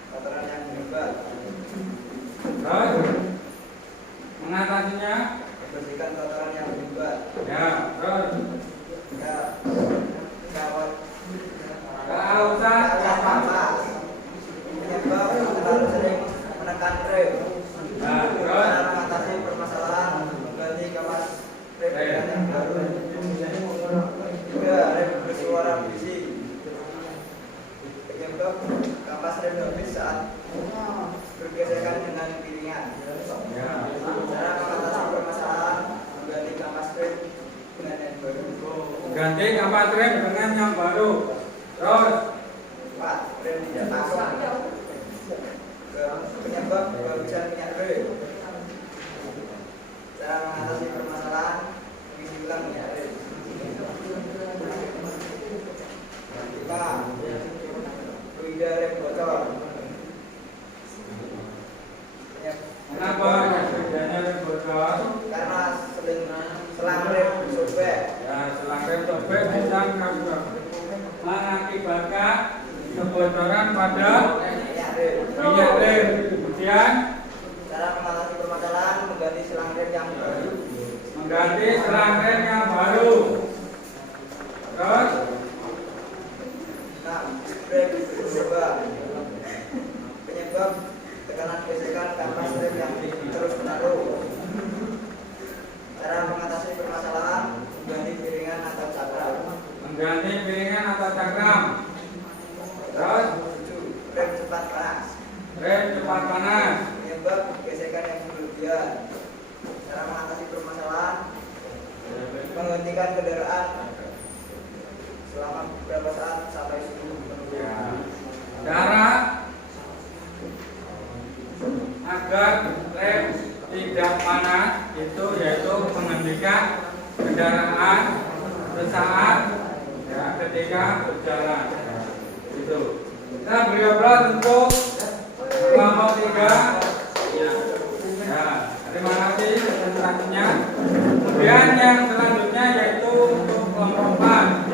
Kotoran yang hebat. Terus mengatasinya. Membersihkan kotoran yang hebat. Ya. Terus Ya, kawat keausan panas. Penyebab terlalu sering menekan rem. Nah, terus Cara mengatasi permasalahan mengganti kapas rem dengan yang baru. Juga rem bersuara bising. Penyebab kapas rem habis saat bergesekan dengan piringan. ya. Cara mengatasi permasalahan mengganti kapas rem dengan yang baru. Ganti kapas rem dengan yang baru. Terus 4. Rem tidak pasang. Penyebab kehabisan minyak rem. Cara mengatasi permasalahan mengisi ulang minyak rem. 5. Fluida rem bocor. kenapa bedanya rem bocor? Karena selang rem sobek. Ya, selang rem sobek bisa mengakibatkan kebocoran pada Minyak rem. minyak rem. Kemudian Cara mengatasi permasalahan mengganti selang rem yang baru. mengganti selang rem yang baru. Terus 6. Rem berubah. Penyebab tekanan gesekan kapas rem yang terus menerus. Cara mengatasi permasalahan mengganti piringan atau cakram. mengganti piringan atau cakram. Terus 7. Rem cepat panas. rem cepat panas. Penyebab gesekan yang berlebihan. Cara mengatasi permasalahan menghentikan kendaraan selama beberapa saat sampai suhu menurun. Ya. Cara agar rem tidak panas itu yaitu menghentikan kendaraan sesaat ya, ketika berjalan. Itu. Kita beri aplaus untuk kelompok 3. Ya, terima kasih presentasinya. Kemudian yang selanjutnya yaitu untuk kelompok 4.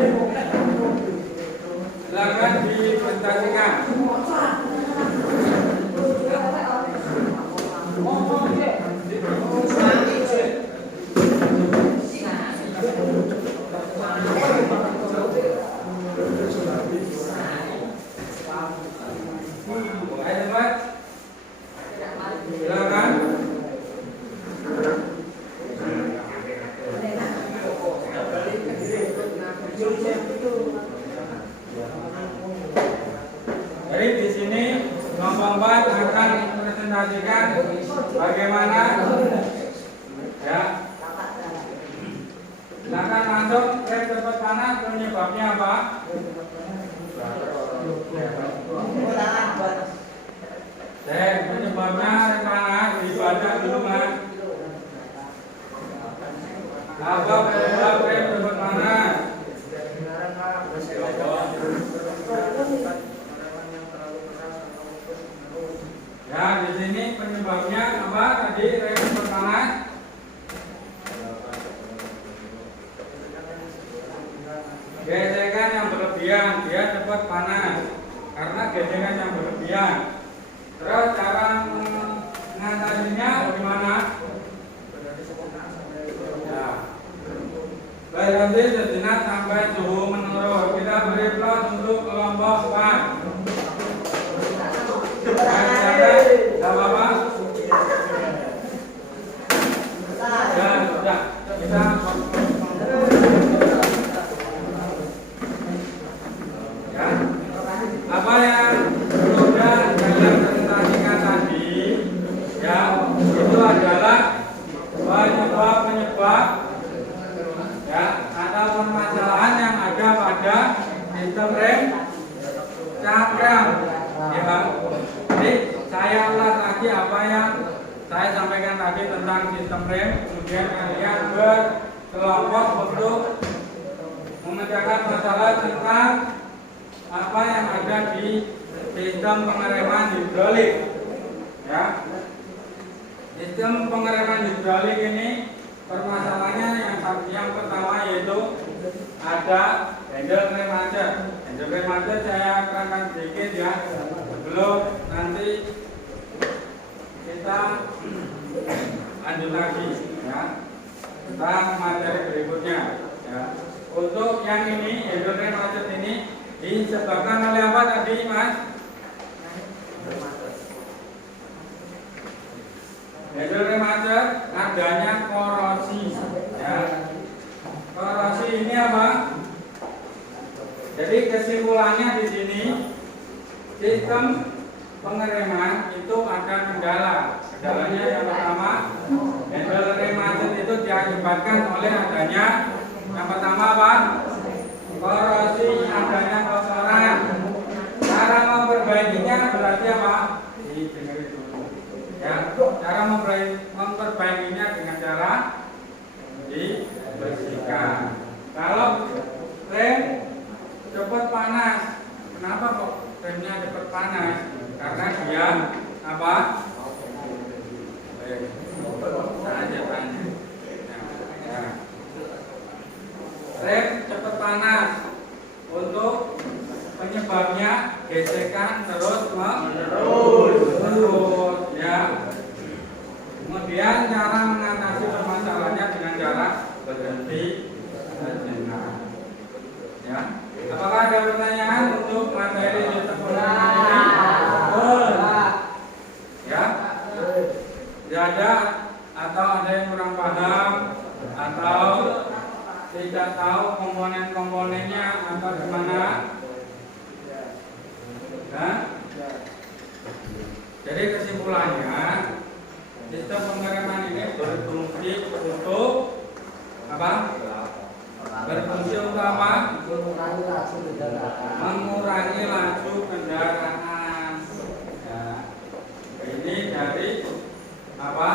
Silakan dipresentasikan. Ayo cepat. Silakan. Jadi di sini kelompok 4 akan mempresentasikan bagaimana ya. Silakan langsung rem cepat panas penyebabnya apa? Penyebabnya rem panas dibaca dulu Mas. Apa penyebab rem cepat panas? Ya, di sini penyebabnya apa tadi rem cepat panas? Gesekan yang berlebihan, dia cepat panas karena gesekan yang berlebihan. Terus cara mengatasinya bagaimana? Ya. Baik, nanti sejenak sampai suhu menurun. Kita beri plus untuk kelompok 4. Tidak apa-apa? Ya, sudah. Kita ya. Apa yang sudah saya presentasikan tadi, ya, itu adalah penyebab ya, atau permasalahan yang ada pada sistem rem cakram, ya. Jadi saya ulas lagi apa yang saya sampaikan tadi tentang sistem rem, kemudian kalian berkelompok untuk memecahkan masalah tentang apa yang ada di sistem pengereman hidrolik, ya. Sistem pengereman hidrolik ini permasalahannya yang pertama yaitu ada handle remacher. Handle remacher saya akan sedikit ya sebelum nanti kita lanjut lagi ya tentang materi berikutnya ya. Untuk yang ini handle remacher ini disebabkan oleh apa tadi Mas? Handle remacher adanya korosi ya. Korosi ini apa? Jadi kesimpulannya di sini sistem pengereman itu ada kendala. Kendalanya yang pertama, handle remacher itu diakibatkan oleh adanya yang pertama apa? Korosi, adanya kotoran. Cara memperbaikinya berarti apa? Ya, cara memperbaikinya dengan cara dibersihkan. Kalau rem cepat panas, kenapa kok remnya cepat panas? Karena dia apa? Saya tanya. Ya. Rem cepat panas untuk penyebabnya gesekan terus menerus ya. Kemudian cara mengatasi permasalahannya dengan cara berhenti sejenak. Ya. Apakah ada pertanyaan untuk materi sistem pengereman ini? Ya. Tidak ada atau ada yang kurang paham atau tidak tahu komponen-komponennya atau gimana? Nah, jadi kesimpulannya sistem pengereman ini berfungsi untuk apa? Berfungsi untuk apa? Mengurangi laju kendaraan. Ya. Ini dari apa?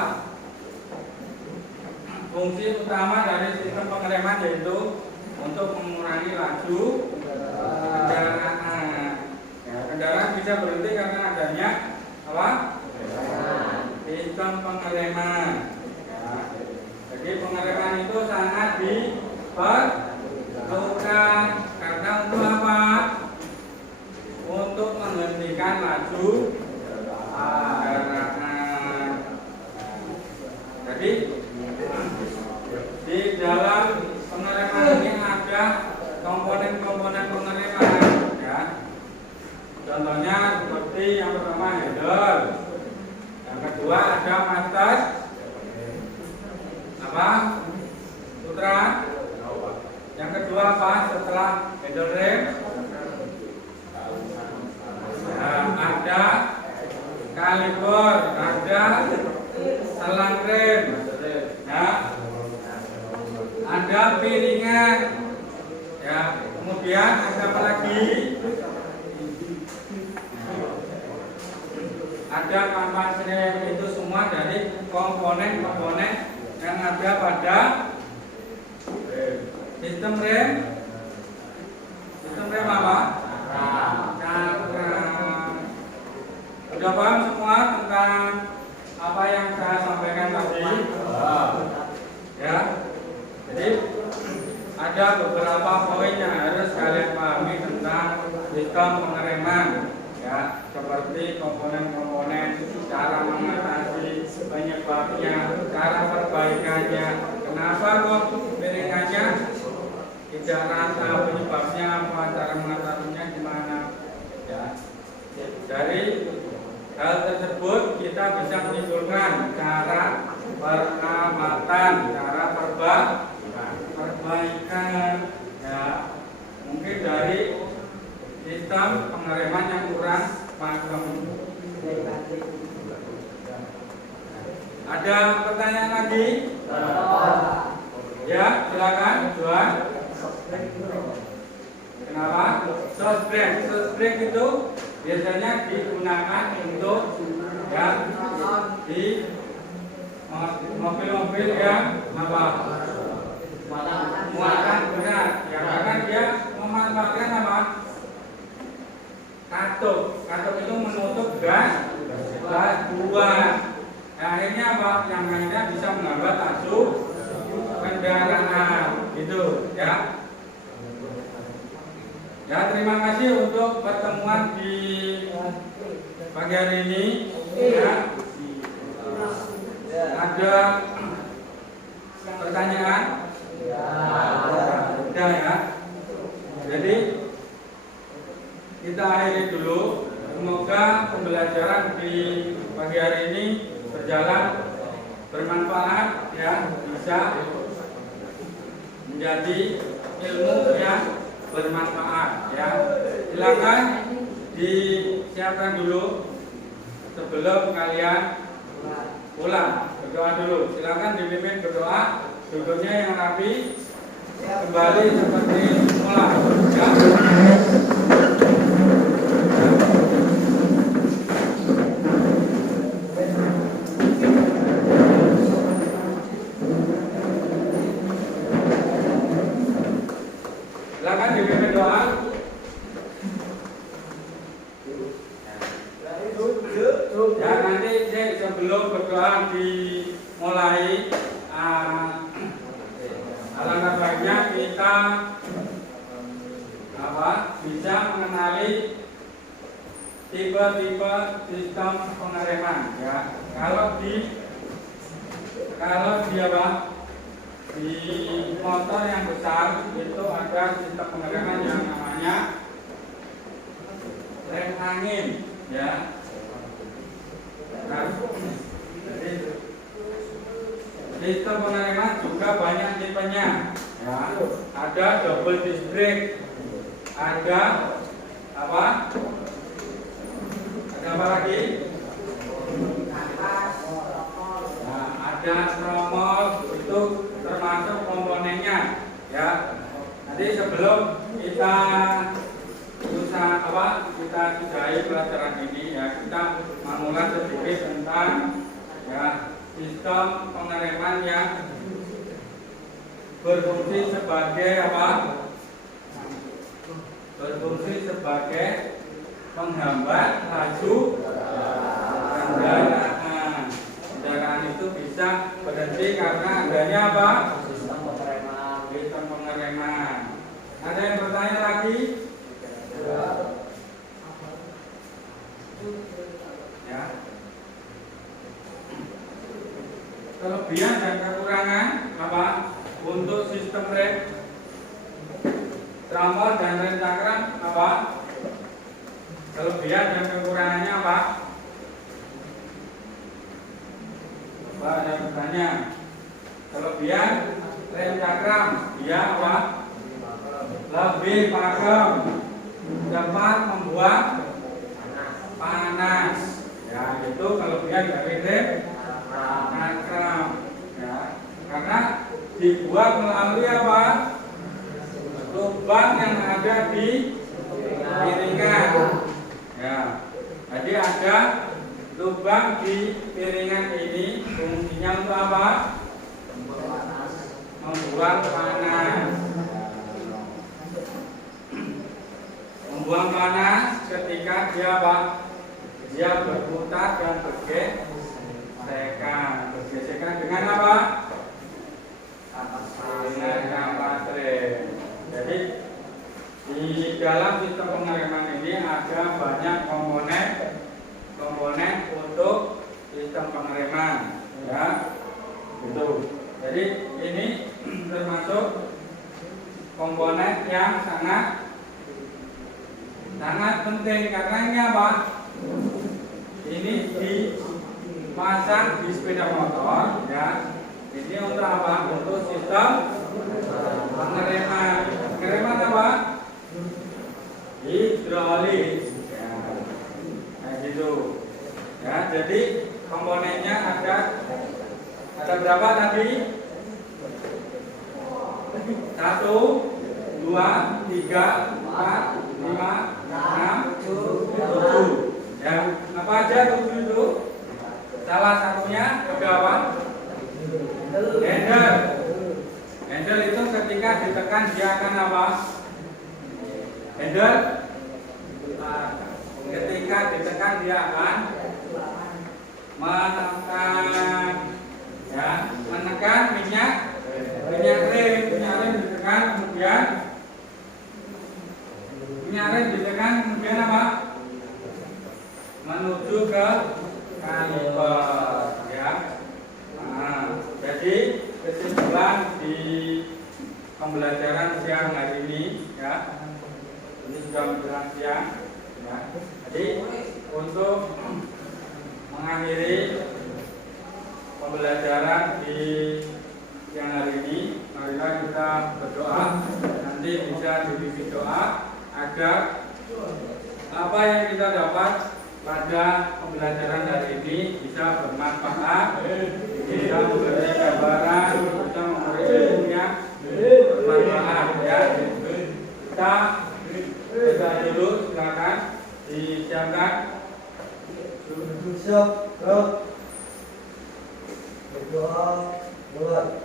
Fungsi utama dari sistem pengereman yaitu untuk mengurangi laju kendaraan. Ya, kendaraan bisa berhenti karena adanya apa? Sistem pengereman. Ya. Jadi pengereman itu sangat diperlukan karena untuk apa? Untuk menghentikan laju kendaraan. Jadi di dalam pengereman ini ada komponen-komponen pengereman ya. Contohnya seperti yang pertama handle, yang kedua ada master apa? Putra. Yang kedua apa? Setelah handle rem ada kaliber, ada selang rem ya. Ada piringan ya, kemudian ada apa lagi? Ada kampas rem. Itu semua dari komponen-komponen yang ada pada sistem rem. Sistem rem apa? Cakram. Sudah paham semua tentang apa yang saya sampaikan tadi? Ya. Jadi ada beberapa poin yang harus kalian pahami tentang sistem pengereman ya, seperti komponen-komponen, cara mengatasi penyebabnya, cara perbaikannya. Kenapa kok piringannya tidak rata, penyebabnya apa, cara mengatasinya gimana, ya. Dari hal tersebut kita bisa menyimpulkan cara pengamatan, cara perbaikan, ya. Mungkin dari sistem pengereman yang kurang pakem. Ada pertanyaan lagi? Ya, silakan, Juan. Kenapa? Soft brake itu biasanya digunakan untuk ya di mobil-mobil yang apa? Muatan berat. Ya, karena dia memanfaatkan apa? Katup itu menutup gas buang. Nah, akhirnya apa? Yang akhirnya bisa menghambat laju kendaraan, gitu ya. Ya, terima kasih untuk pertemuan di pagi hari ini. Ya. Ada pertanyaan? Ada ya. Jadi kita akhiri dulu. Semoga pembelajaran di pagi hari ini berjalan bermanfaat, ya, bisa menjadi ilmu yang bermanfaat, ya. Silakan disiapkan dulu sebelum kalian pulang. Berdoa dulu. Silakan dipimpin berdoa. Duduknya yang rapi, kembali seperti semula, ya. Silakan dipimpin doa. Ya, nanti sebelum berdoa dimulai, alangkah baiknya kita bisa mengenali tipe-tipe sistem pengereman, ya. Kalau di motor yang besar itu ada sistem pengereman yang namanya rem angin, ya. Nah, jadi sistem pengereman juga banyak tipenya, ya. Ada double disc brake, ada apa? Ada apa lagi? Nah, ada tromol, itu termasuk komponennya, ya. Nanti sebelum kita sudahi pelajaran ini, ya, kita mengulas sedikit tentang, ya, sistem pengereman yang berfungsi sebagai apa? Berfungsi sebagai menghambat laju kendaraan. Kendaraan itu bisa berhenti karena adanya apa? Sistem pengereman. Ada yang bertanya lagi? Ya. Kelebihan dan kekurangan apa untuk sistem rem, tromol dan rem cakram apa? Kelebihan dan kekurangannya apa? Coba ada bertanya. Kelebihan rem cakram, dia apa? Lebih pakem, dapat membuang panas. Ya, itu kelebihan dari rem cakram, ya. Karena dibuat melalui apa? Lubang yang ada di piringan. Ya, jadi ada lubang di piringan ini, fungsinya untuk apa? Membuang panas. Membuang panas ketika dia apa? Dia berputar dan bergesekan dengan apa? Dengan kapas rem. Jadi di dalam sistem pengereman ini ada banyak komponen untuk sistem pengereman, ya. Itu. Jadi ini termasuk komponen yang sangat penting karena ini apa? Ini dipasang di sepeda motor ya. Ini untuk apa? Untuk sistem pengereman. Pengereman apa? Hidrolik. Ya. Kayak gitu. Ya, jadi komponennya ada berapa tadi? 1, 2, 3, 4, 5, 6, 7. Ya, apa aja 7 itu? Salah satunya ada apa? Handle. Handle itu ketika ditekan dia akan apa? Handle. Ketika ditekan dia akan menekan minyak rem ditekan kemudian apa? Menuju ke kaliper ya. Nah, jadi kesimpulan di pembelajaran siang hari ini ya. Ini sudah menjelang siang ya. Jadi untuk mengakhiri pembelajaran di siang hari ini, marilah kita berdoa. Nanti bisa dibimbing doa agar apa yang kita dapat pada pembelajaran hari ini bisa bermanfaat, bisa memberi gambaran, bisa memberi ilmu yang bermanfaat ya. Kita dulu silakan disiapkan. Siap, gerak. Berdoa, mulai.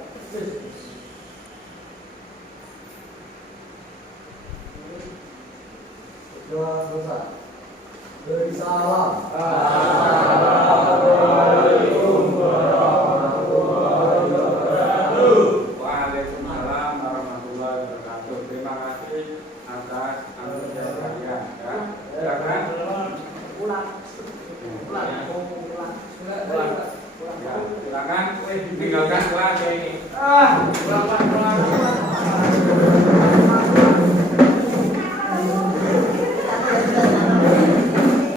Berdoa selesai. Beri salam. Assalamualaikum warahmatullahi wabarakatuh. Waalaikumsalam warahmatullahi wabarakatuh. Terima kasih atas antusias kalian ya. Silakan. Pulang. Ya, silakan tinggalkan kelas ini. Pulang.